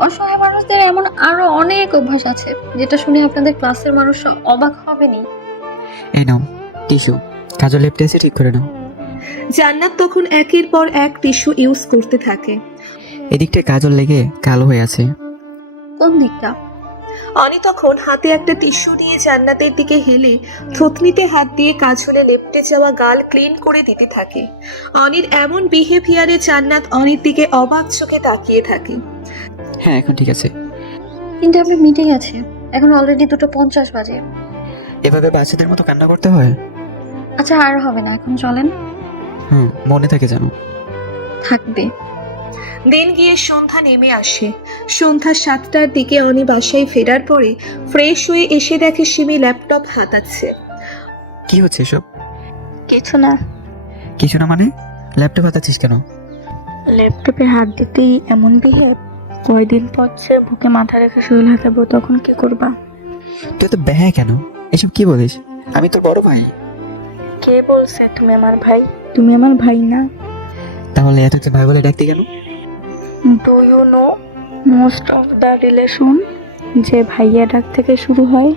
অসহায় মানুষদের এমন আরো অনেক অভ্যাস আছে যেটা শুনে আপনাদের ক্লাসের মানুষ অবাক হবেনি। এই নাও টিস্যু, কাজল লেপটে এসে ঠিক করে নাও। জান্নাত তখন একের পর এক টিস্যু ইউজ করতে থাকে। এদিকটা কাজল লেগে কালো হয়ে আছে। কোন দিকটা? অনি তখন হাতে একটা টিস্যু নিয়ে জান্নাতের দিকে হেলে থুতনিতে হাত দিয়ে কাজলে লেপটে যাওয়া গাল ক্লিন করে দিতে থাকে। অনির এমন বিহেভিয়ারে জান্নাত অনির দিকে অবাক চোখে তাকিয়ে থাকে। হ্যাঁ এখন ঠিক আছে। কিন্তু আপনি মিটিং আছে, এখন অলরেডি 2:50 বাজে। এভাবে বাচ্চাদের মতো কান্না করতে হয়? আচ্ছা আর হবে না, এখন চলেন। মনে থাকে জানো। থাকবে। দিন গিয়ে সন্ধ্যা নেমে আসে। সন্ধ্যা 7টার দিকে অনি বাসায় ফেরার পরে ফ্রেশ হয়ে এসে দেখে সিমি ল্যাপটপ হাতাচ্ছে। কি হচ্ছে এসব? কিছু না। কিছু না মানে? ল্যাপটপ হাতাচ্ছিস কেন? ল্যাপটপে হাত দিতেই এমন বিহেভ। কয়দিন পর সে বুকে মাথা রেখে শরীর হাতাবো, তখন কি করবা? তুই তো ব্যাহ কেন? এসব কি বলিস? আমি তোর বড় ভাই। কে বলছে তুমি আমার ভাই? তুমি আমার ভাই না। তাহলে এতকে ভাই বলে ডাকতি কেন? Do you know most of the relation যে ভাইয়া ডাক থেকে শুরু হয়?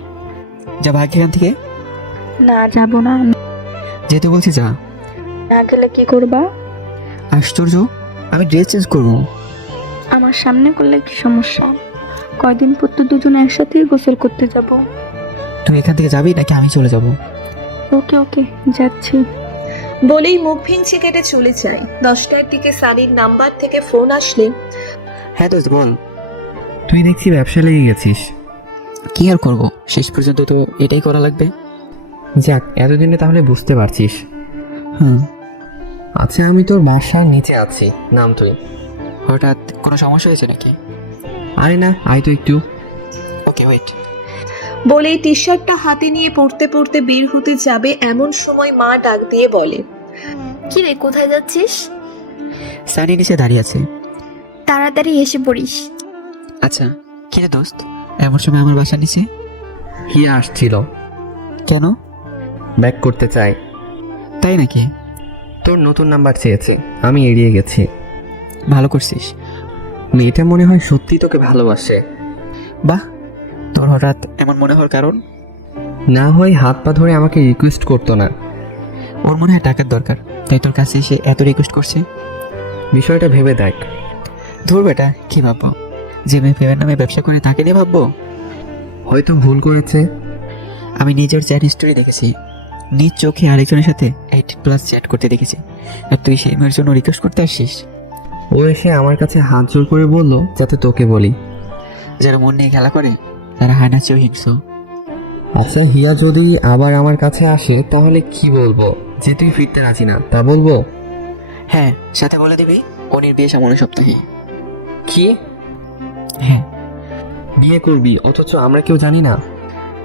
যা ভাগ এখান থেকে। না, যাব না। যেহেতু বলছি যা। না গেলে কি করবা? আশ্চর্য, আমি ড্রেস চেঞ্জ করবো। আমার সামনে করলে কি সমস্যা? কয়দিন পর তো দুজনে একসাথেই গোসল করতে যাব। তুই এখান থেকে যাবি নাকি আমি চলে যাব? ওকে ওকে, যাচ্ছি। বলেই মুখ ভেঙচি কেটে চলে যায়। 10টার দিকে সানির নাম্বার থেকে ফোন আসলে হ্যাঁ দোস্ত বল। তুই দেখছি ব্যবসা লেগে গেছিস। কি আর করবো, শেষ পর্যন্ত তো এটাই করা লাগবে। যাক, এতদিনে তাহলে বুঝতে পারছিস। হুম। আচ্ছা, আমি তোর বাসার নিচে আছি, নাম তুই। হঠাৎ কোনো সমস্যা হয়েছে নাকি? আরে না, আয় তো একটু। Okay wait. বলেই টি শার্টটা হাতে নিয়ে পড়তে পড়তে বের হতে যাবে, এমন সময় মা ডাক দিয়ে বলে, কি রে, কোথায় যাচ্ছিস? সানি নিচে দাঁড়িয়ে আছে। তাড়াতাড়ি এসে পড়িস। আচ্ছা, কি রে দোস্ত, এমন সময় আমার বাসা নিচে? হিয়া আসছিল। কেন? ব্যাক করতে চাই। তাই নাকি? তোর নতুন নাম্বার চেয়েছে, আমি এড়িয়ে গেছি। ভালো করছিস। মেয়েটা মনে হয় সত্যি তোকে ভালোবাসে। বাহ, তোর হঠাৎ এমন মনে হওয়ার কারণ? না হয় হাত পা ধরে আমাকে রিকোয়েস্ট করতো না। ওর মনে হয় টাকার দরকার, তাই তোর কাছে এসে এত রিকোয়েস্ট করছে। বিষয়টা ভেবে দেখ। ধুর বেটা, কি ভাববো? যে মেয়ে প্রেমের নামে ব্যবসা করে তাকে নিয়ে ভাববো? হয়তো ভুল করেছে। আমি নিজের চ্যাট হিস্টোরি দেখেছি, নিজ চোখে আরেকজনের সাথে 18+ চ্যাট করতে দেখেছি, আর তুই সেই মেয়ের জন্য রিকোয়েস্ট করতে আসছিস? ও এসে আমার কাছে হাত জোর করে বলল যাতে তোকে বলি। যারা মন নিয়ে খেলা করে তারা হয় না চেয়েও হিংস্র। আচ্ছা, হিয়া যদি আবার আমার কাছে আসে তাহলে কি বলবো? যে তুই ফিরতে রাজি না, তা বলবো? হ্যাঁ, সাথে বলে দিবি অনির বিয়ে সামনের সপ্তাহে। কি? হ্যাঁ। বিয়ে করবি অথচ আমরা কেউ জানি না?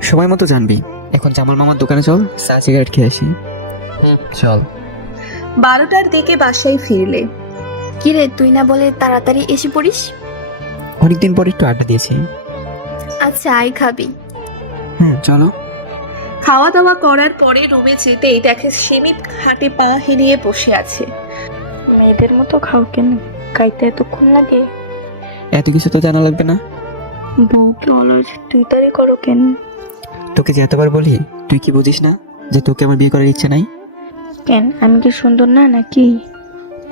সময় মতো জানবি। এখন জামাল মামার দোকানে চল, চা সিগারেট খেয়ে আসি। চল। 12টার দিকে বাসায় ফিরলে কি রে, তুই না বলে তাড়াতাড়ি এসে পড়িস? অনেকদিন পর একটু আড্ডা দিয়েছি। আচ্ছা, আই খাবি? চলো। খাওয়া দাওয়া করার পরে রুমে যেতেই দেখে সিমি খাটে পা হেলিয়ে বসে আছে। মেয়েদের মতো খাও কেন? খাইতে এতক্ষণ লাগে? এত কিছু তো জানা লাগবে না। বউকে অলস তুই তারি করো কেন? তোকে যে এতবার বলি, তুই কি বুঝিস না যে তোকে আমার বিয়ে করার ইচ্ছে নাই? কেন, আমি কি সুন্দর না নাকি?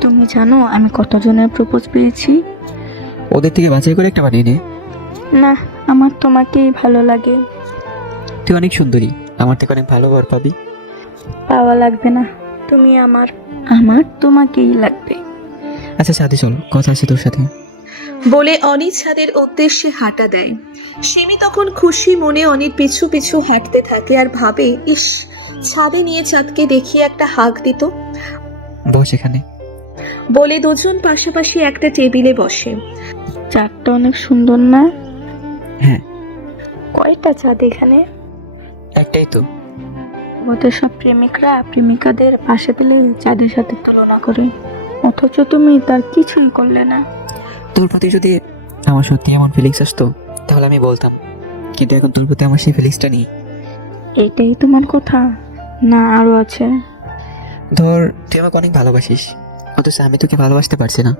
তুমি জানো আমি কতজনের প্রপোজ পেয়েছি? ওদের থেকে বাছাই করে একটা বানিয়ে নে। না, আমার তোমাকেই ভালো লাগে। তুই অনেক সুন্দরী, আমার থেকে অনেক ভালো বর পাবি। পাওয়া লাগবে না, তুমি আমার, আমার তোমাকেই লাগবে। আচ্ছা সাথে চল, কথা আছে তোর সাথে। বলে অনি ছাদের উদ্দেশ্যে হাঁটা দেয়। সিমি তখন খুশি মনে অনির পিছু পিছু হাঁটতে থাকে আর ভাবে, ইস, ছাদে নিয়ে চাঁদকে দেখিয়ে একটা হাঁক দিত। বস এখানে। বলে দুজন পাশাপাশি একটা টেবিলে বসে। চাঁদটা অনেক সুন্দর না? হ্যাঁ। কয়টা চাঁদ এখানে? একটাই তো। ওদের সব প্রেমিকরা প্রেমিকাদের পাশে পেলে চাঁদের সাথে তুলনা করে, অথচ তুমি তার কিছুই করলে না। তোর প্রতি যদি আমার সত্যি এমন ফিলিংস আসতো তাহলে আমি বলতাম, কিন্তু এখন তোর প্রতি আমার সেই ফিলিংসটা নেই। এইটাই তোমার কথা না আরো আছে? ধর, তুই আমাকে অনেক ভালোবাসিস, অথচ আমি তোকে ভালোবাসতে পারছি না,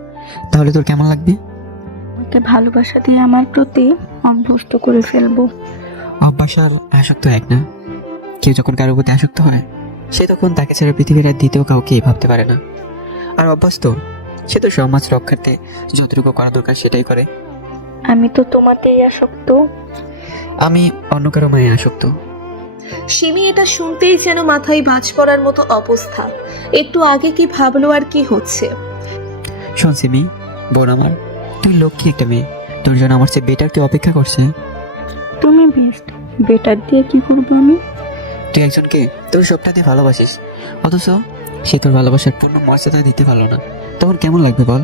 তাহলে তোর কেমন লাগবে? আমাকে ভালোবাসা দিয়ে আমার প্রতি অভ্যস্ত করে ফেলবো। অভ্যাস আর আসক্ত এক না। কেউ যখন কারোর প্রতি আসক্ত হয়, সে তখন তাকে ছাড়া পৃথিবীর আর দ্বিতীয় কাউকে ভাবতে পারে না। আর অভ্যাস তো, সে তো সমাজ রক্ষার্থে যতটুকু করা দরকার সেটাই করে। আমি তো তোমাতেই আসক্ত। আমি অন্য কারো মায়ে আসক্ত। সিমি এটা শুনতেই যেন মাথায় বাজ পড়ার মতো অবস্থা। একটু আগে কি ভাবলো আর কি হচ্ছে। শোন সিমি, বোন আমার, তুই লক্ষ্মী একটা মেয়ে, তোর জন্য আমার চেয়ে বেটার কেউ অপেক্ষা করছে। তুমি বেস্ট, বেটার দিয়ে কি করবো আমি? তুই একজনকে তোর সবটা দিয়ে ভালোবাসিস, অথচ সে তোর ভালোবাসার পূর্ণ মর্যাদা দিতে পারলো না, তখন কেমন লাগবে বল?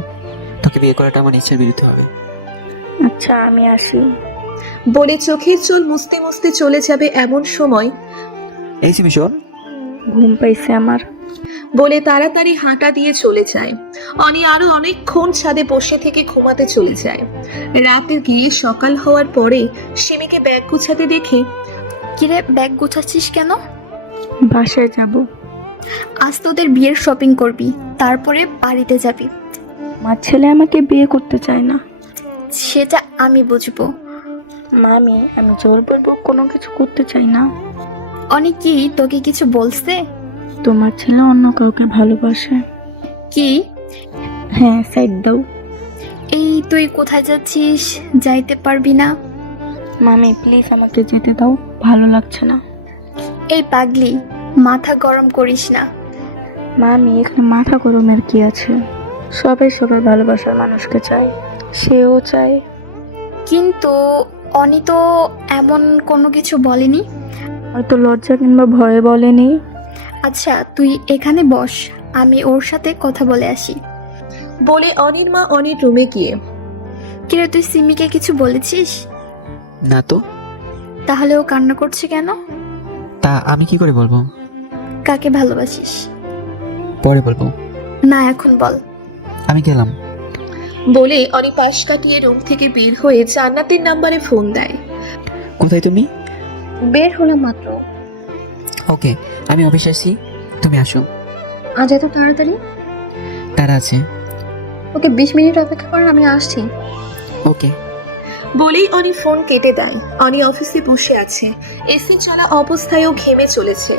তোকে বিয়ে করাটা আমার ইচ্ছার বিরুদ্ধে হবে। আচ্ছা আমি আসি। বলে চোখের জল মুছতে মুছতে চলে যাবে এমন সময় এই সিমি শোন। ঘুম পাইছে আমার। বলে তাড়াতাড়ি হাঁটা দিয়ে চলে যায়। অনি আরো অনেকক্ষণ ছাদে বসে থেকে ঘুমাতে চলে যায়। রাতে গিয়ে সকাল হওয়ার পরে সিমিকে ব্যাগ গুছাতে দেখে কিরে, ব্যাগ গোছাচ্ছিস কেন? বাসায় যাব। আজ তোদের বিয়ের শপিং করবি, তারপরে বাড়িতে যাবি। আমার ছেলে আমাকে বিয়ে করতে চায় না। সেটা আমি বুঝবো। মামি, আমি জোর বলবো কোনো কিছু করতে চাই না। অনেক কি তোকে কিছু বলছে? তোমার ছেলে অন্য কাউকে ভালোবাসে। কি? হ্যাঁ, সাইড দাও। এই তুই কোথায় যাচ্ছিস? যাইতে পারবি না। মামি প্লিজ আমাকে যেতে দাও, ভালো লাগছে না। এই পাগলি, মাথা গরম করিস না। মামি, এখানে মাথা গরমের কি আছে? সবাই সবাই ভালোবাসার মানুষকে চায়, সেও চায়। কিন্তু অনি তো এমন কোনো কিছু বলেনি। হয়তো লজ্জা কিংবা ভয়ে বলেনি। আচ্ছা তুই এখানে বস, আমি ওর সাথে কথা বলে আসি। বলে অনির মা অনির রুমে গিয়ে কিরে, তুই সিমিকে কিছু বলেছিস? না তো। তাহলে ও কান্না করছে কেন? তা আমি কি করে বলবো? কাকে ভালোবাসিস? পরে বলবো। না, এখন বল। আমি গেলাম। বলে অনি পাশ কাটিয়ে রুম থেকে বের হয়ে জান্নাতের নাম্বারে ফোন দেয়। কোথায় তুমি? বের হলাম মাত্র। ওকে, আমি অফিসে আসি, তুমি আসো। আজ এত তাড়াতাড়ি? তারা আছে। ওকে 20 মিনিট অপেক্ষা করেন, আমি আসছি। ওকে। বলেই অনি ফোন কেটে দেয়। অনি অফিসে বসে আছে। এসি চলা অবস্থায়ও ঘেমে চলেছে।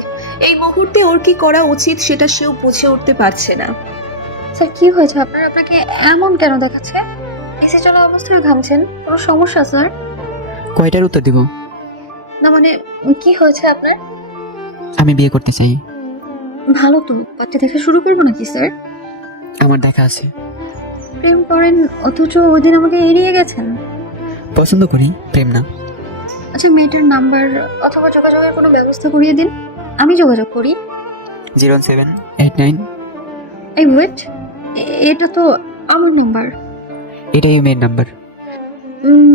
এই মুহূর্তে ওর কি করা উচিত সেটা সেও বুঝে উঠতে পারছে না। স্যার কি হয়েছে আপনার? আপনাকে এমন কেন দেখাচ্ছে? এসে চলা অবস্থায় ঘামছেন, কোনো সমস্যা স্যার? কয়টার উত্তর দিব? না মানে কি হয়েছে আপনার? আমি বিয়ে করতে চাই। ভালো তো, বাচ্চা দেখা শুরু করবো নাকি স্যার? আমার দেখা আছে। প্রেম করেন অথচ ওই দিন আমাকে এড়িয়ে গেছেন। পছন্দ করি, প্রেম না। আচ্ছা মেয়েটার নাম্বার অথবা যোগাযোগের কোনো ব্যবস্থা করিয়ে দিন, আমি যোগাযোগ করি। 0789। এই ওয়েট, এটা তো আমার নাম্বার। এটাই মেয়ের নাম্বার।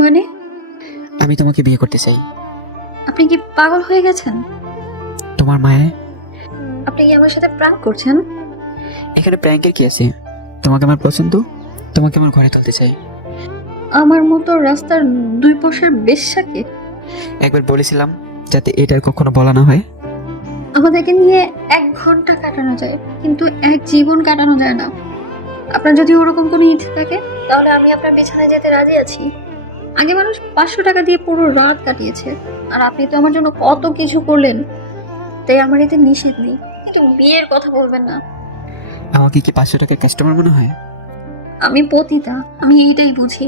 মানে আমি তোমাকে বিয়ে করতে চাই। আপনি কি পাগল হয়ে গেছেন? তোমার মায়ে। আপনি কি আমার সাথে প্র্যাঙ্ক করছেন? এখানে প্র্যাঙ্কের কি আছে? তোমাকে আমার পছন্দ, তোমাকে আমার ঘরে তুলতে চাই। আমার মতো রাস্তার দুই পাশের বেশ্যাকে? একবার বলেছিলাম যাতে এটার কখনো বলা না হয়। আমাদেরকে নিয়ে 1 ঘন্টা কাটানো যায়, কিন্তু 1 জীবন কাটানো যায় না। আপনার যদি ওরকম কোনো ইচ্ছে থাকে তাহলে আমি আপনার বিছানায় যেতে রাজি আছি। আগে মানুষ 500 টাকা দিয়ে পুরো রাত কাটিয়েছে, আর আপনি তো আমার জন্য কত কিছু করলেন। তাই আমার এতে নিষেধ নেই, কিন্তু বিয়ের কথা বলবেন না। আমাকে কি 500 টাকার কাস্টমার মনে হয়? আমি পতিতা, আমি এইটাই বুঝি।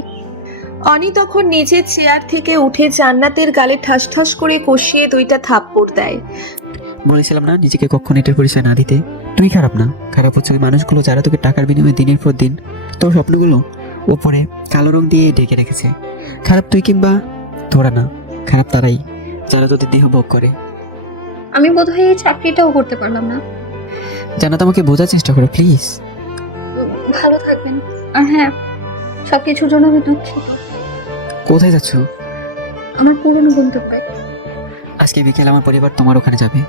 অনি তখন নিজের চেয়ার থেকে উঠে জান্নাতের গালে ঠাস ঠাস করে কষিয়ে 2টা থাপ্পড় দেয়। বলেছিলাম না নিজেকে কখনো এটার পরিচয় না দিতে। তুই খারাপ না, খারাপ হচ্ছে ওই মানুষগুলো যারা তোকে টাকার বিনিময়ে দিনের পর দিন তোর স্বপ্নগুলো উপরে কালো রং দিয়ে ঢেকে রেখেছে। খারাপ তুই কিংবা তোরা না, খারাপ তারাই যারা তোদের দেহ ভোগ করে। আমি বোধহয় এই চাকরিটাও করতে পারলাম না। জান্নাত, আমাকে বোঝার চেষ্টা করো প্লিজ। ভালো থাকবেন। আর হ্যাঁ, সবকিছুর জন্য আমি দুঃখিত। কোথায় যাচ্ছ? আমার পুরনো গন্তব্যে। আজকে বিকেল আমার পরিবার তোমার ওখানে যাবে।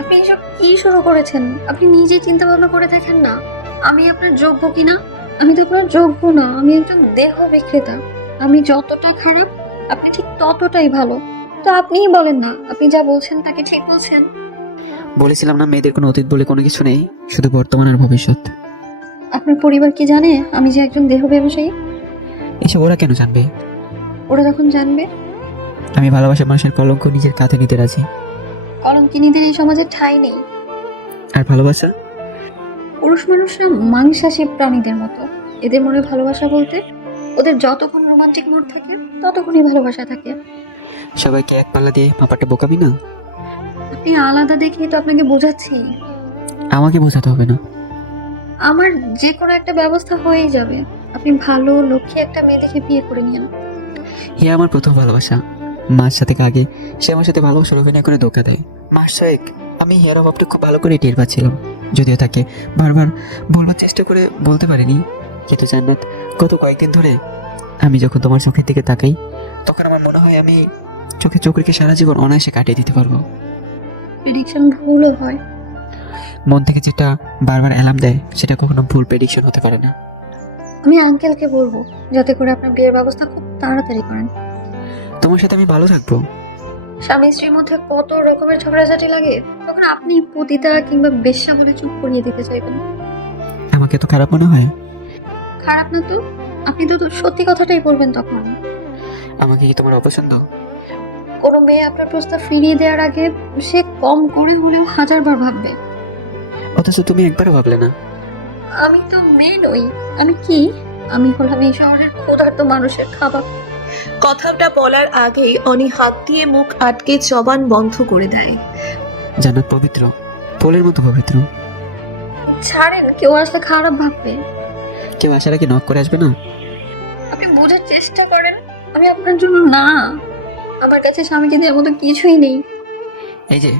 আপনি এসব কি শুরু করেছেন? আপনি নিজে চিন্তা ভাবনা করে দেখেন না, আমি আপনার যোগ্য কিনা। আমি তো আপনার যোগ্য না, আমি একজন দেহ বিক্রেতা। আমি যতটা খারাপ আপনি ঠিক ততটাই ভালো। তো আপনিই বলেন না, আপনি যা বলছেন তাকে ঠিক বলছেন? বলেছিলাম না মেয়েদের কোনো অতীত বলে কোনো কিছু নেই, শুধু বর্তমান আর ভবিষ্যৎ। আপনার পরিবার কি জানে আমি যে একজন দেহ ব্যবসায়ী? এসব ওরা কেন জানবে? ওরা যখন জানবে? আমি ভালোবাসা মানুষের কলঙ্ক নিজের কাঁধে নিতে রাজি। কলঙ্কিনীদের এই সমাজে ঠাঁই নেই। আর ভালোবাসা? পুরুষ মানুষরা মাংসাশী প্রাণীদের মতো। এদের মনে ভালোবাসা বলতে ওদের যতক্ষণ রোমান্টিক মোড থাকে ততক্ষণই ভালোবাসা থাকে। সবাইকে এক পাল্লা দিয়ে মাপাটা বোকামি না? আপনি আলাদা দেখেই তো আপনাকে বোঝাচ্ছি। আমাকে বোঝাতে হবে না। আমার যে কোনো একটা ব্যবস্থা হয়েই যাবে। আপনি ভালো লক্ষ্মী একটা মেয়ে দেখে বিয়ে করে নিন। হিয়া আমার প্রথম ভালোবাসা। মার সাথে আগে সে আমার সাথে ভালোবাসার অভিনয় করে ধোকা দেয়। মাস ছয়েক আমি হিয়ার অভাবটা খুব ভালো করে টের পাচ্ছিলাম, যদিও তাকে বারবার বলবার চেষ্টা করে বলতে পারিনি। কিন্তু জান্নাত, গত কয়েকদিন ধরে আমি যখন তোমার চোখের দিকে তাকাই, তখন আমার মনে হয় আমি চোখে চোখ রেখে সারা জীবন অনায়াসে কাটিয়ে দিতে পারবো। প্রেডিকশন ভুলও হয়। মন থেকে যেটা বারবার অ্যালার্ম দেয় সেটা কখনো ভুল প্রেডিকশন হতে পারে না। আমি আঙ্কেলকে বলবো যাতে করে আপনার বিয়ের ব্যবস্থা খুব তাড়াতাড়ি করেন। তোমার সাথে আমি ভালো থাকবো। স্বামী স্ত্রীর মধ্যে কত রকমের ঝগড়াঝাটি লাগে, তখন আপনি পতিতা কিংবা বেশ্যা বলে চুপ করিয়ে দিতে চাইবেন। আমাকে তো খারাপ মনে হয়? খারাপ না তো, আপনি তো সত্যি কথাটাই বলবেন তখন। আমাকে কি তোমার অপছন্দ? কোনো মেয়ে আপনার প্রস্তাব ফিরিয়ে দেওয়ার আগে সে কম করে হলেও 1000 বার ভাববে। অথচ তুমি একবারও ভাবলে না। আমি তো মেয়ে নই, আমি কি? আমি হলাম এই শহরের ক্ষুধার্ত মানুষের খাবার। কথাটা বলার আগেই অনি হাত দিয়ে মুখ আটকে জবান বন্ধ করে দেয়। জান্নাত পবিত্র, ফুলের মতো পবিত্র। ছাড়েন, কেউ আসলে খারাপ ভাববে। কেউ আসার আগে নক করে আসবে না? আপনি বোঝার চেষ্টা করেন, আমি আপনার জন্য না। আমার কাছে স্বামীকে দেওয়ার মতো কিছুই নেই। এই যে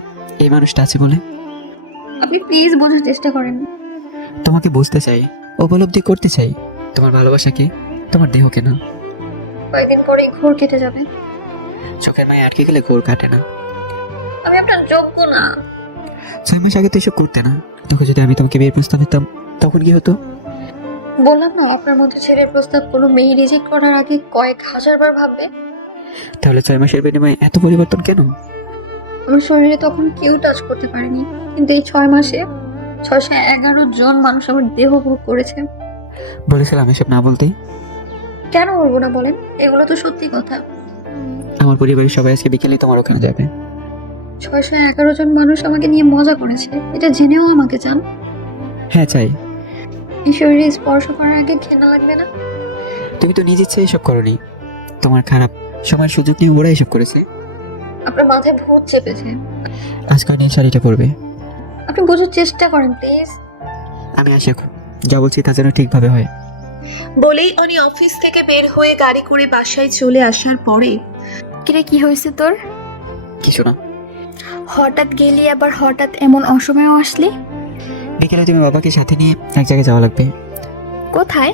এই মানুষটা আছে বলে। আপনি প্লিজ বোঝার চেষ্টা করেন। তোমাকে বুঝতে চাই, উপলব্ধি করতে চাই তোমার ভালোবাসাকে, তোমার দেহকে না। কয়েকদিন পরেই ঘোর কেটে যাবে। চোখের মায়ে আটকে গেলে ঘোর কাটে না। আমি আপনার যোগ্য না। 6 মাস আগে তো এসব করতে না। তখন যদি আমি তোমাকে বিয়ের প্রস্তাব দিতাম তখন কি হতো? বললাম না, আপনার মতো ছেলের প্রস্তাব কোনো মেয়ে রিজেক্ট করার আগে কয়েক হাজার বার ভাববে। তাহলে 6 মাসের বিনিময়ে এত পরিবর্তন কেন? আমার শরীরে তখন কেউ টাচ করতে পারেনি, কিন্তু এই 6 মাসে 611 জন মানুষ আমার দেহ ভোগ করেছে। বলেছিলাম এসব না বলতে। কেন বলবো না বলেন, এগুলো তো সত্যি কথা। আমার পরিবারের সবাই আজকে বিকেলে তোমার ওখানে যাবে। 611 জন মানুষ আমাকে নিয়ে মজা করেছে, এটা জেনেও আমাকে চান? হ্যাঁ চাই। এই শরীরে স্পর্শ করার আগে ঘৃণা লাগবে না? তুমি তো নিজে ইচ্ছে এসব করনি, তোমার খারাপ সময়ের সুযোগ নিয়ে ওরা এসব করেছে। আপনার মাথায় ভূত চেপেছে। আজকে নীল শাড়িটা পরবে। আপনি বোঝার চেষ্টা করেন প্লিজ। আমি আশা করি যা বলছি তা যেন ঠিকভাবে হয়। বলেই অনি অফিস থেকে বের হয়ে গাড়ি করে বাসায় চলে আসার পরে কিরে, কি হয়েছে তোর? কিছু না। হঠাৎ গেলি, আবার হঠাৎ এমন অসময়েও আসলি? বিকেলে তুমি বাবাকে সাথে নিয়ে এক জায়গায় যাওয়া লাগবে। কোথায়?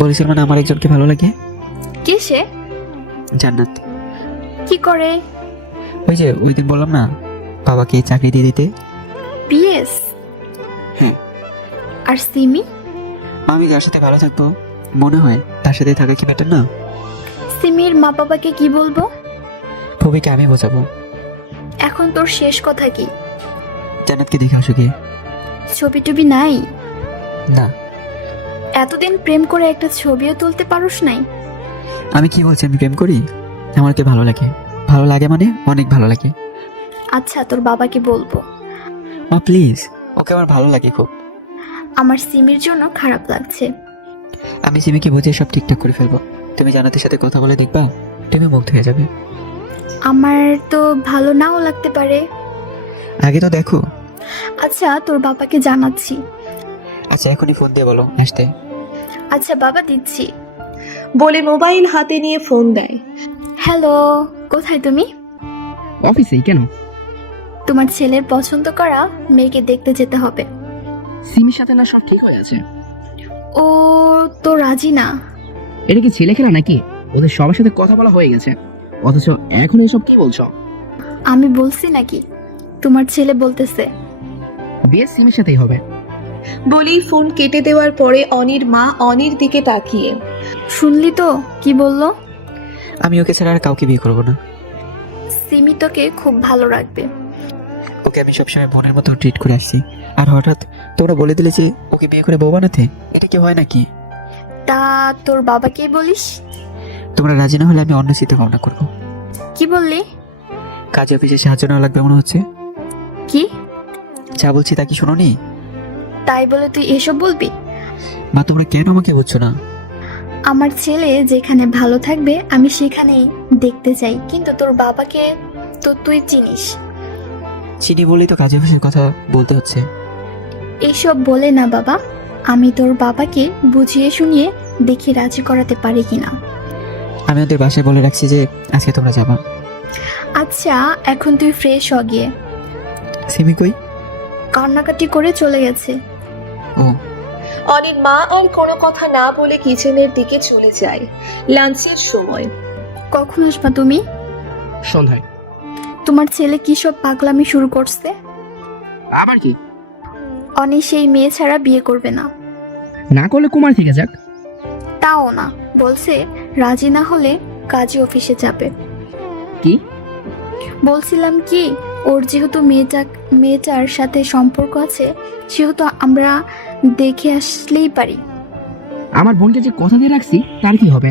বলেছিল মানে আমার একজনকে ভালো লাগে। কে সে? জান্নাত। কি করে? ওই যে ওই দিন বললাম না বাবাকে চাকরি দিয়ে দিতে। পিএস? হ্যাঁ। আর সিমি? আমি যার সাথে ভালো থাকবো মনে হয় তার সাথে থাকা কি ম্যাটার না? সিমির মা বাবাকে কি বলবো? ভবিকে আমি বোঝাবো। এখন তোর শেষ কথা কি? জান্নাতকে দেখে আসো গিয়ে। ছবি টবি নাই? না। এতদিন প্রেম করে একটা ছবিও তুলতে পারোস নাই? আমি কি বলছি আমি প্রেম করি? আমাকে ভালো লাগে। ভালো লাগে মানে অনেক ভালো লাগে। আচ্ছা, তোর বাবাকে বলবো। মা প্লিজ, ওকে আমার ভালো লাগে খুব। আমার সিমির জন্য খারাপ লাগছে। আমি সিমিকে বুঝিয়ে সব ঠিকঠাক করে ফেলবো। তুমি জান্নাতের সাথে কথা বলে দেখবা তুমি মুগ্ধ হয়ে যাবে। আমার তো ভালো নাও লাগতে পারে। আগে তো দেখো। আচ্ছা, তোর বাবাকে জানাচ্ছি। আচ্ছা এখনই ফোন দিয়ে বলো আসতে। আচ্ছা বাবা, দিচ্ছি। বলে মোবাইল হাতে নিয়ে ফোন দেয়। হ্যালো, কোথায় তুমি? অফিসেই কেন? তোমার ছেলের পছন্দ করা মেয়েকে দেখতে যেতে হবে। সিমির সাথে না সব ঠিক হয়ে আছে? ও তো রাজি না। এটা কি ছেলে খেলা নাকি? ওদের সবার সাথে কথা বলা হয়ে গেছে, অথচ এখন এসব কি বলছো? আমি বলছি নাকি? তোমার ছেলে বলতেছে। বিয়ে সিমির সাথেই হবে। বলেই ফোন কেটে দেওয়ার পরে অনির মা অনির দিকে তাকিয়ে, শুনলি তো কি বললো? আমি ওকে ছাড়া আর কাউকে বিয়ে করবো না। সিমি তোকে খুব ভালো রাখবে। ওকে আমি সবসময় বোনের মতো ট্রিট করে আসছি, আর হঠাৎ তোমরা বলে দিলে যে ওকে বিয়ে করে বউ বানাতে, এটা কি হয় নাকি? তা তোর বাবাকেই বলিস? তোমরা রাজি না হলে আমি অন্য চিন্তা ভাবনা করবো। কি বললি? কাজে অফিসে সাহায্য নেওয়া লাগবে মনে হচ্ছে। কি? যা বলছি তা কি শোনোনি? তাই বলে তুই এসব বলবি? মা তোমরা কেন আমাকে বুঝছো না? আমার ছেলে যেখানে ভালো থাকবে আমি সেখানেই দেখতে চাই, কিন্তু তোর বাবাকে তো তুই চিনিস। চিনি বলেই তো কাজে অফিসের কথা বলতে হচ্ছে। এইসব বলে না বাবা, আমি তোর বাবাকে বুঝিয়ে শুনিয়ে দেখি রাজি করাতে পারি কিনা। আমি ওদের বাসায় বলে রাখছি যে আজকে তোমরা যাবা। আচ্ছা, এখন তুই ফ্রেশ হ গিয়ে। সিমি কই? কান্নাকাটি করে চলে গেছে। ও অনির মা আর কোনো কথা না বলে কিচেনের দিকে চলে যায়। লাঞ্চের সময়। কখন আসবা তুমি? সন্ধ্যায়। তোমার ছেলে কি সব পাগলামি শুরু করছে? আবার কি? অনি সেই মেয়ে ছাড়া বিয়ে করবে না। না করলে কুমার থেকে যাক। তাও না, বলছে রাজি না হলে কাজী অফিসে যাবে। কি? বলছিলাম কি, ওর যেহেতু মেয়েটার সাথে সম্পর্ক আছে, সেহেতু আমরা দেখে আসলেই পারি। আমার বোনকে যে কথা দিয়ে রাখছি তার কি হবে?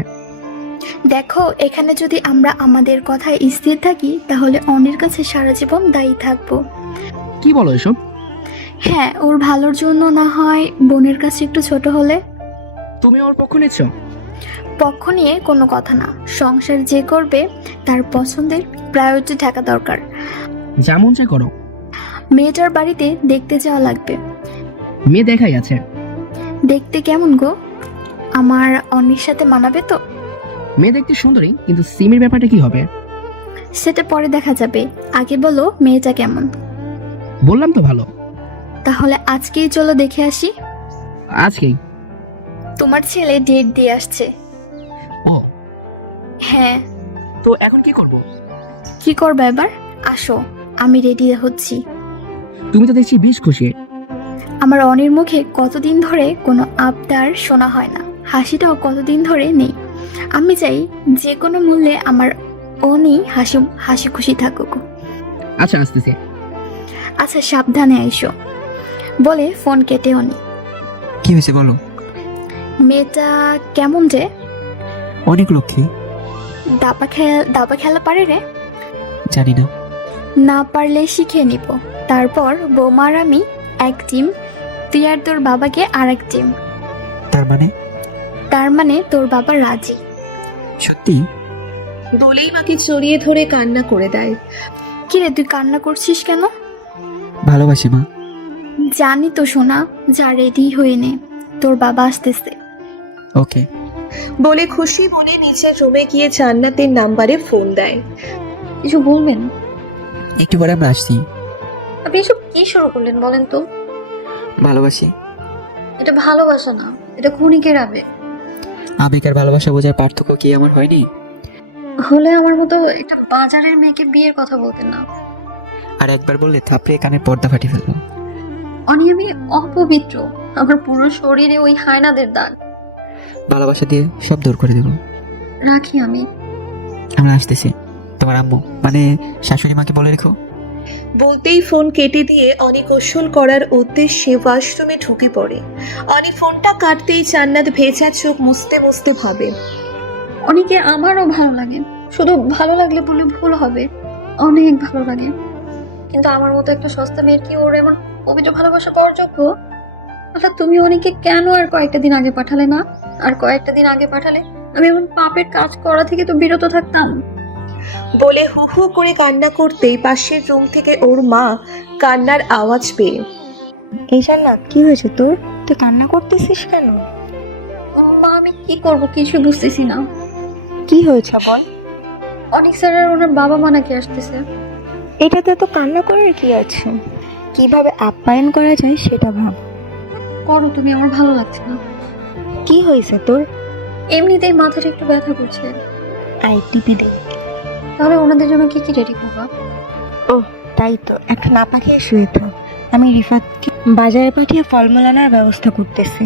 দেখো, এখানে যদি আমরা আমাদের কথায় স্থির থাকি তাহলে অনির কাছে সারা জীবন দায়ী থাকবো। কি বলো এসব? হ্যাঁ, ওর ভালোর জন্য না হয় বোনের কাছে একটু ছোট হলে। তুমি ওর পক্ষ নিচ্ছ? পক্ষ নিয়ে কোনো কথা না, সংসার যে করবে তার পছন্দের প্রায়োরিটি থাকা দরকার। যেমন চাই করো। মেয়েটার বাড়িতে দেখতে যাওয়া লাগবে। মেয়ে দেখাই আছে। দেখতে কেমন গো? আমার অনির সাথে মানাবে তো? মেয়ে দেখতে সুন্দরী, কিন্তু সিমের ব্যাপারটা কি হবে? সেটা পরে দেখা যাবে, আগে বলো মেয়েটা কেমন। বললাম তো ভালো। তাহলে আজকেই চলো দেখে আসি। আজকেই? তোমার ছেলে ডেট দিয়ে আসছে। ও হ্যাঁ। তো এখন কি করব? কি করবে এবার? আসো, আমি রেডি হচ্ছি। তুমি তো দেখছি বেশ খুশি। আমার অনির মুখে কতদিন ধরে কোনো আবদার শোনা হয় না, হাসিটাও কতদিন ধরে নেই। আমি চাই যে কোনো মূল্যে আমার অনি হাসি খুশি থাকুক। আচ্ছা, আসতেছে। আচ্ছা, সাবধানে আইসো বলে ফোন কেটে অনি। কি হয়েছে বলো? মেয়েটা কেমন যে? অনেক লক্ষ্মী। দাবা খেলা পারে রে? জানি না। না পারলে শিখে নিব। তারপর বৌমার আমি এক টিম, তুই আর তোর বাবাকে আর এক টিম। তার মানে তোর বাবা রাজি? সত্যি? বলেই মাকে জড়িয়ে ধরে কান্না করে দেয়। কিরে, তুই কান্না করছিস কেন? ভালোবাসি মা। জানি তো সোনা, যা রেডি হয়ে নে, তোর বাবা আসতেছে। ওকে। বলে খুশি মনে নিচের রুমে গিয়ে জান্নাতের নাম্বারে ফোন দেয়। কিছু বলবেন? একটু পরে আমরা আসছি। আপনি এসব কি শুরু করলেন বলেন তো? ভালোবাসি। এটা ভালোবাসা না, এটা ক্ষণিকের আবেগ। আবেগ আর ভালোবাসা বোঝার পার্থক্য কি আমার হয়নি? হলে আমার মতো একটা বাজারের মেয়েকে বিয়ের কথা বলতেন না। আর একবার বললে থাপড়ে কানের পর্দা ফাটিয়ে ফেলবো। অনি, আমি অপবিত্র, আমার পুরো শরীরে ওই হায়নাদের দাগ। ভালোবাসা দিয়ে সব দূর করে দেবো। রাখি আমি। আমরা আসতেছি। তোমার আম্মু মানে শাশুড়ি মাকে বলে রেখো। বলতেই ফোন কেটে দিয়ে অনি গোসল করার উদ্দেশ্যে ওয়াশরুমে ঢুকে পড়ে। অনি ফোনটা কাটতেই জান্নাত ভেজা চোখ মুছতে মুছতে ভাবে, অনেকে আমারও ভালো লাগে, শুধু ভালো লাগলে বলে ভুল হবে, অনেক ভালো লাগে। কিন্তু আমার মতো একটা সস্তা মেয়ের কি ওর এমন পবিত্র ভালোবাসা পাওয়ার যোগ্য? আচ্ছা, তুমি অনেকে কেন আর কয়েকটা দিন আগে পাঠালে না? আর কয়েকটা দিন আগে পাঠালে আমি এমন পাপের কাজ করা থেকে তো বিরত থাকতাম। বলে হু হু করে কান্না করতেই পাশের রুম থেকে ওর মা কান্নার আওয়াজ পেয়ে। এই জান্নাত, কি হয়েছে তোর? তুই কান্না করতেছিস কেন? মা, আমি কি করব কিছু বুঝতেছি না। কি হয়েছে বল। অনেক স্যার আর ওনার বাবা মা নাকি আসতেছে। এটাতে তো কান্না করার কি আছে? কিভাবে আপ্যায়ন করা যায় সেটা ভাব। করো তুমি, আমার ভালো লাগছে না। কি হয়েছে তোর? এমনিতেই মাথাটা একটু ব্যথা করছে। আই টিপি দে। তাহলে ওনাদের জন্য কি কি রেডি করবা? ও তাই তো, একটা না পাখিয়ে শুয়ে থাক। আমি রিফাতকে বাজারে পাঠিয়ে ফলমূল আনার ব্যবস্থা করতেছি।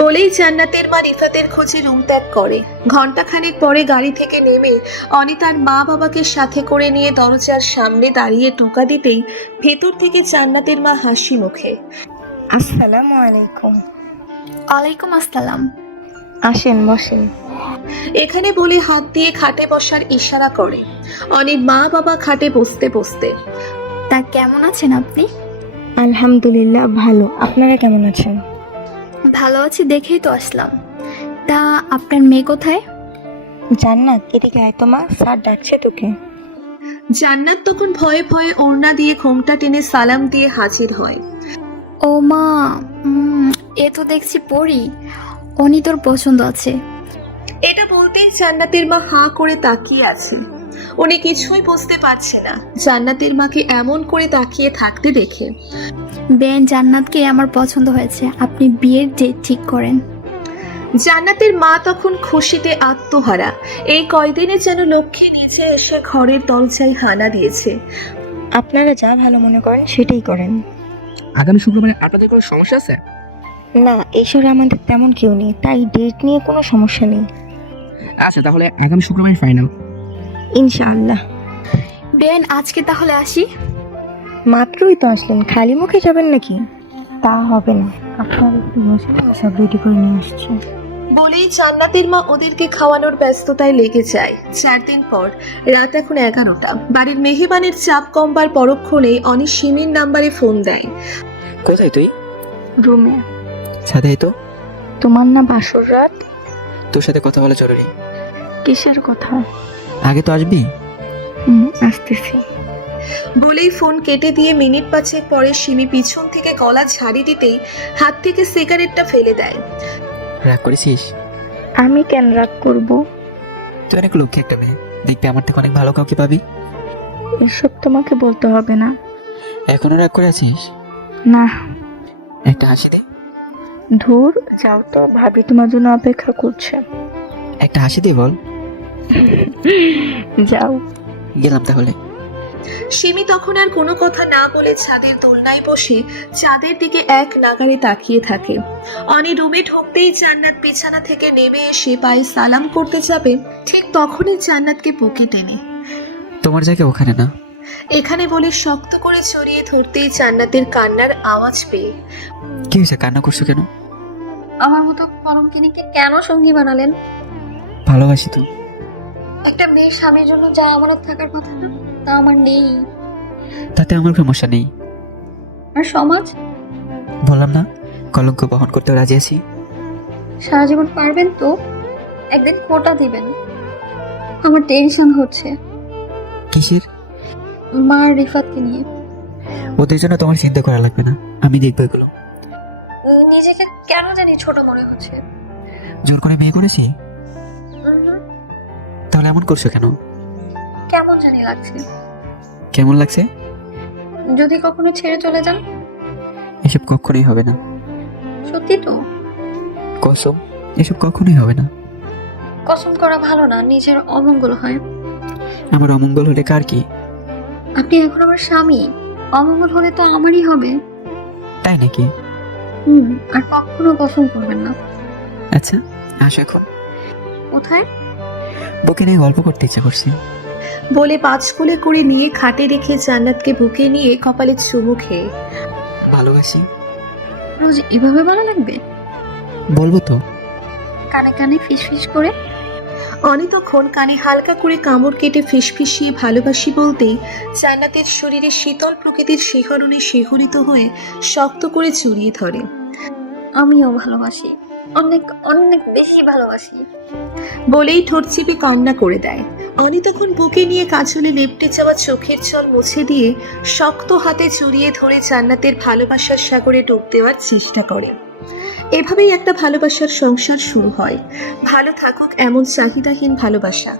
বলেই জান্নাতের মা রিফাতের খোঁজে রুম ত্যাগ করে। ঘন্টাখানেক পরে গাড়ি থেকে নেমে অনি তার মা বাবাকে সাথে করে নিয়ে দরজার সামনে দাঁড়িয়ে টোকা দিতেই ভেতর থেকে জান্নাতের মা হাসি মুখে, আসসালামু আলাইকুম। ওয়ালাইকুম আসসালাম। আসেন, বসেন। এখানে বলে হাত দিয়ে খাটে বসার ইশারা করে। অনির মা বাবা খাটে বসতে বসতে, তা কেমন আছেন আপনি? আলহামদুলিল্লাহ ভালো, আপনারা কেমন আছেন? ভালো আছি দেখেই তো আসলাম। তা আপনার মেয়ে কোথায়? জান্নাত, এদিকে আয় তো মা, স্যার ডাকছে তোকে। জান্নাত তখন ভয়ে ভয়ে ওড়না দিয়ে ঘোমটা টেনে সালাম দিয়ে হাজির হয়। ও মা, এ তো দেখছি পড়ি। অনি তোর পছন্দ আছে। এটা বলতেই জান্নাতের মা হাঁ করে তাকিয়ে আছে। উনি কিছুই বুঝতে পারছে না জান্নাতের মাকে এমন করে তাকিয়ে থাকতে দেখে। বেন, জান্নাতকে আমার পছন্দ হয়েছে, আপনি বিয়ের ডেট ঠিক করেন। জান্নাতের মা তখন খুশিতে আত্মহারা। এই কয়দিনে যেন লক্ষ্মী নিচে এসে ঘরের দরজায় হানা দিয়েছে। আপনারা যা ভালো মনে করেন সেটাই করেন। আগামী শুক্রবারে আপনাদের কোনো সমস্যা আছে? না, এসবে আমাদের তেমন কেউ নেই, তাই ডেট নিয়ে কোনো সমস্যা নেই। আচ্ছা, তাহলে আগামী শুক্রবারে ফাইনাল। ইনশাআল্লাহ। বেন, আজকে তাহলে আসি। মাত্রই তো আসলেন, খালি মুখে যাবেন নাকি? তা হবে না, আপনারা একটু বসে সব রেডি করে নিয়ে আসছি। বলেই জান্নাতের মা ওদেরকে খাওয়ানোর ব্যস্ততায় লেগে যায়। 4 দিন পর, রাত এখন 11টা। বাড়ির মেহমানের চাপ কমবার পরক্ষণেই অনি সিমির নাম্বারে ফোন দেয়। কোথায় তুই? রুমে। সাথেই তো। তোমার না বাসর রাত? তোর সাথে কথা বলা জরুরি। কিসের কথা? আগে তো আসবি। আসতেছি। বলেই ফোন কেটে দিয়ে মিনিট 5 পরে সিমি পিছন থেকে গলা ঝাড়ি দিতেই হাত থেকে সিগারেটটা ফেলে দেয়। রাগ করেছিস? আমি কেন রাগ করব? তুই অনেক লক্ষ্মী একটা মেয়ে, দেখবি আমার থেকে অনেক ভালো কাউকে পাবি। এসব তোমাকে বলতে হবে না। এখনো রাগ করে আছিস? না। একটা হাসি দে। ধুর, যাও তো, ভাবি তোমার জন্য অপেক্ষা করছে। একটা হাসি দে বল। যাও। গেলাম তাহলে। সিমি তখন আর কোনো কথা না বলে ছাদের দোলনায় বসে চাঁদের দিকে এক নাগারে তাকিয়ে থাকে। অনি রুমে ঢুকতেই জান্নাত বিছানা থেকে নেমে এসে পায়ে সালাম করতে যাবে, ঠিক তখনই জান্নাতকে বুকে টেনে তোমার জায়গা ওখানে না। এখানে বলে শক্ত করে জড়িয়ে ধরতেই জান্নাতের কান্নার আওয়াজ পেয়ে। কি হয়েছে, কান্না করছো কেন? আমার মতো কলঙ্কিনীকে কেন সঙ্গী বানালেন? ভালোবাসি তো। একটা মেয়ের স্বামীর জন্য যা আমানত থাকার কথা না, তা আমার নেই। তাতে আমার সমস্যা নেই। আর সমাজ? বললাম না, কলঙ্ক বহন করতে রাজি আছি। সারা জীবন পারবেন তো? একদিন খোটা দিবেন। আমার টেনশন হচ্ছে কিসের? মা আর রিফাতকে নিয়ে। ওদের জন্য তোমার চিন্তা করা লাগবে না, আমি দেখবো এগুলো। নিজেকে কেন জানি ছোট মনে হচ্ছে। জোর করে বিয়ে করেছি? উহুম, তাহলে এমন করছো কেন? কেমন জানি লাগছে। কেমন লাগছে? যদি কখনো ছেড়ে চলে যান? এসব কখনোই হবে না। সত্যি তো? কসম, এসব কখনোই হবে না। কসম করা ভালো না, নিজের অমঙ্গল হয়। আমার অমঙ্গল হলে কার কি? আপনি এখন আমার স্বামী, অমঙ্গল হলে তো আমারই হবে। তাই নাকি? আর কখনো কসম করবেন না। আচ্ছা, আসো এখন। কোথায়? বুকে নিয়ে গল্প করতে ইচ্ছা করছে। বলে 5 কোলে করে নিয়ে খাটে রেখে জান্নাতকে বুকে নিয়ে কপালে চুমু খেয়ে। ভালোবাসি। রোজ এভাবে বলা লাগবে? বলবো তো। কানে কানে ফিস ফিস করে। অনি তখন কানে হালকা করে কামড় কেটে ফিসফিসিয়ে ভালোবাসি বলতেই জান্নাতের শরীরে শীতল প্রকৃতির শিহরণে শিহরিত হয়ে শক্ত করে জড়িয়ে ধরে। আমিও ভালোবাসি, অনেক অনেক বেশি ভালোবাসি। বলেই ঠোঁট চিপে কান্না করে দেয়। অনি তখন বুকে নিয়ে কাজলে লেপটে যাওয়া চোখের জল মুছে দিয়ে শক্ত হাতে জড়িয়ে ধরে জান্নাতের ভালোবাসার সাগরে ডুব দেওয়ার চেষ্টা করে। এভাবেই একটা ভালোবাসার সংসার শুরু হয়। ভালো থাকুক এমন চাহিদাহীন ভালোবাসা।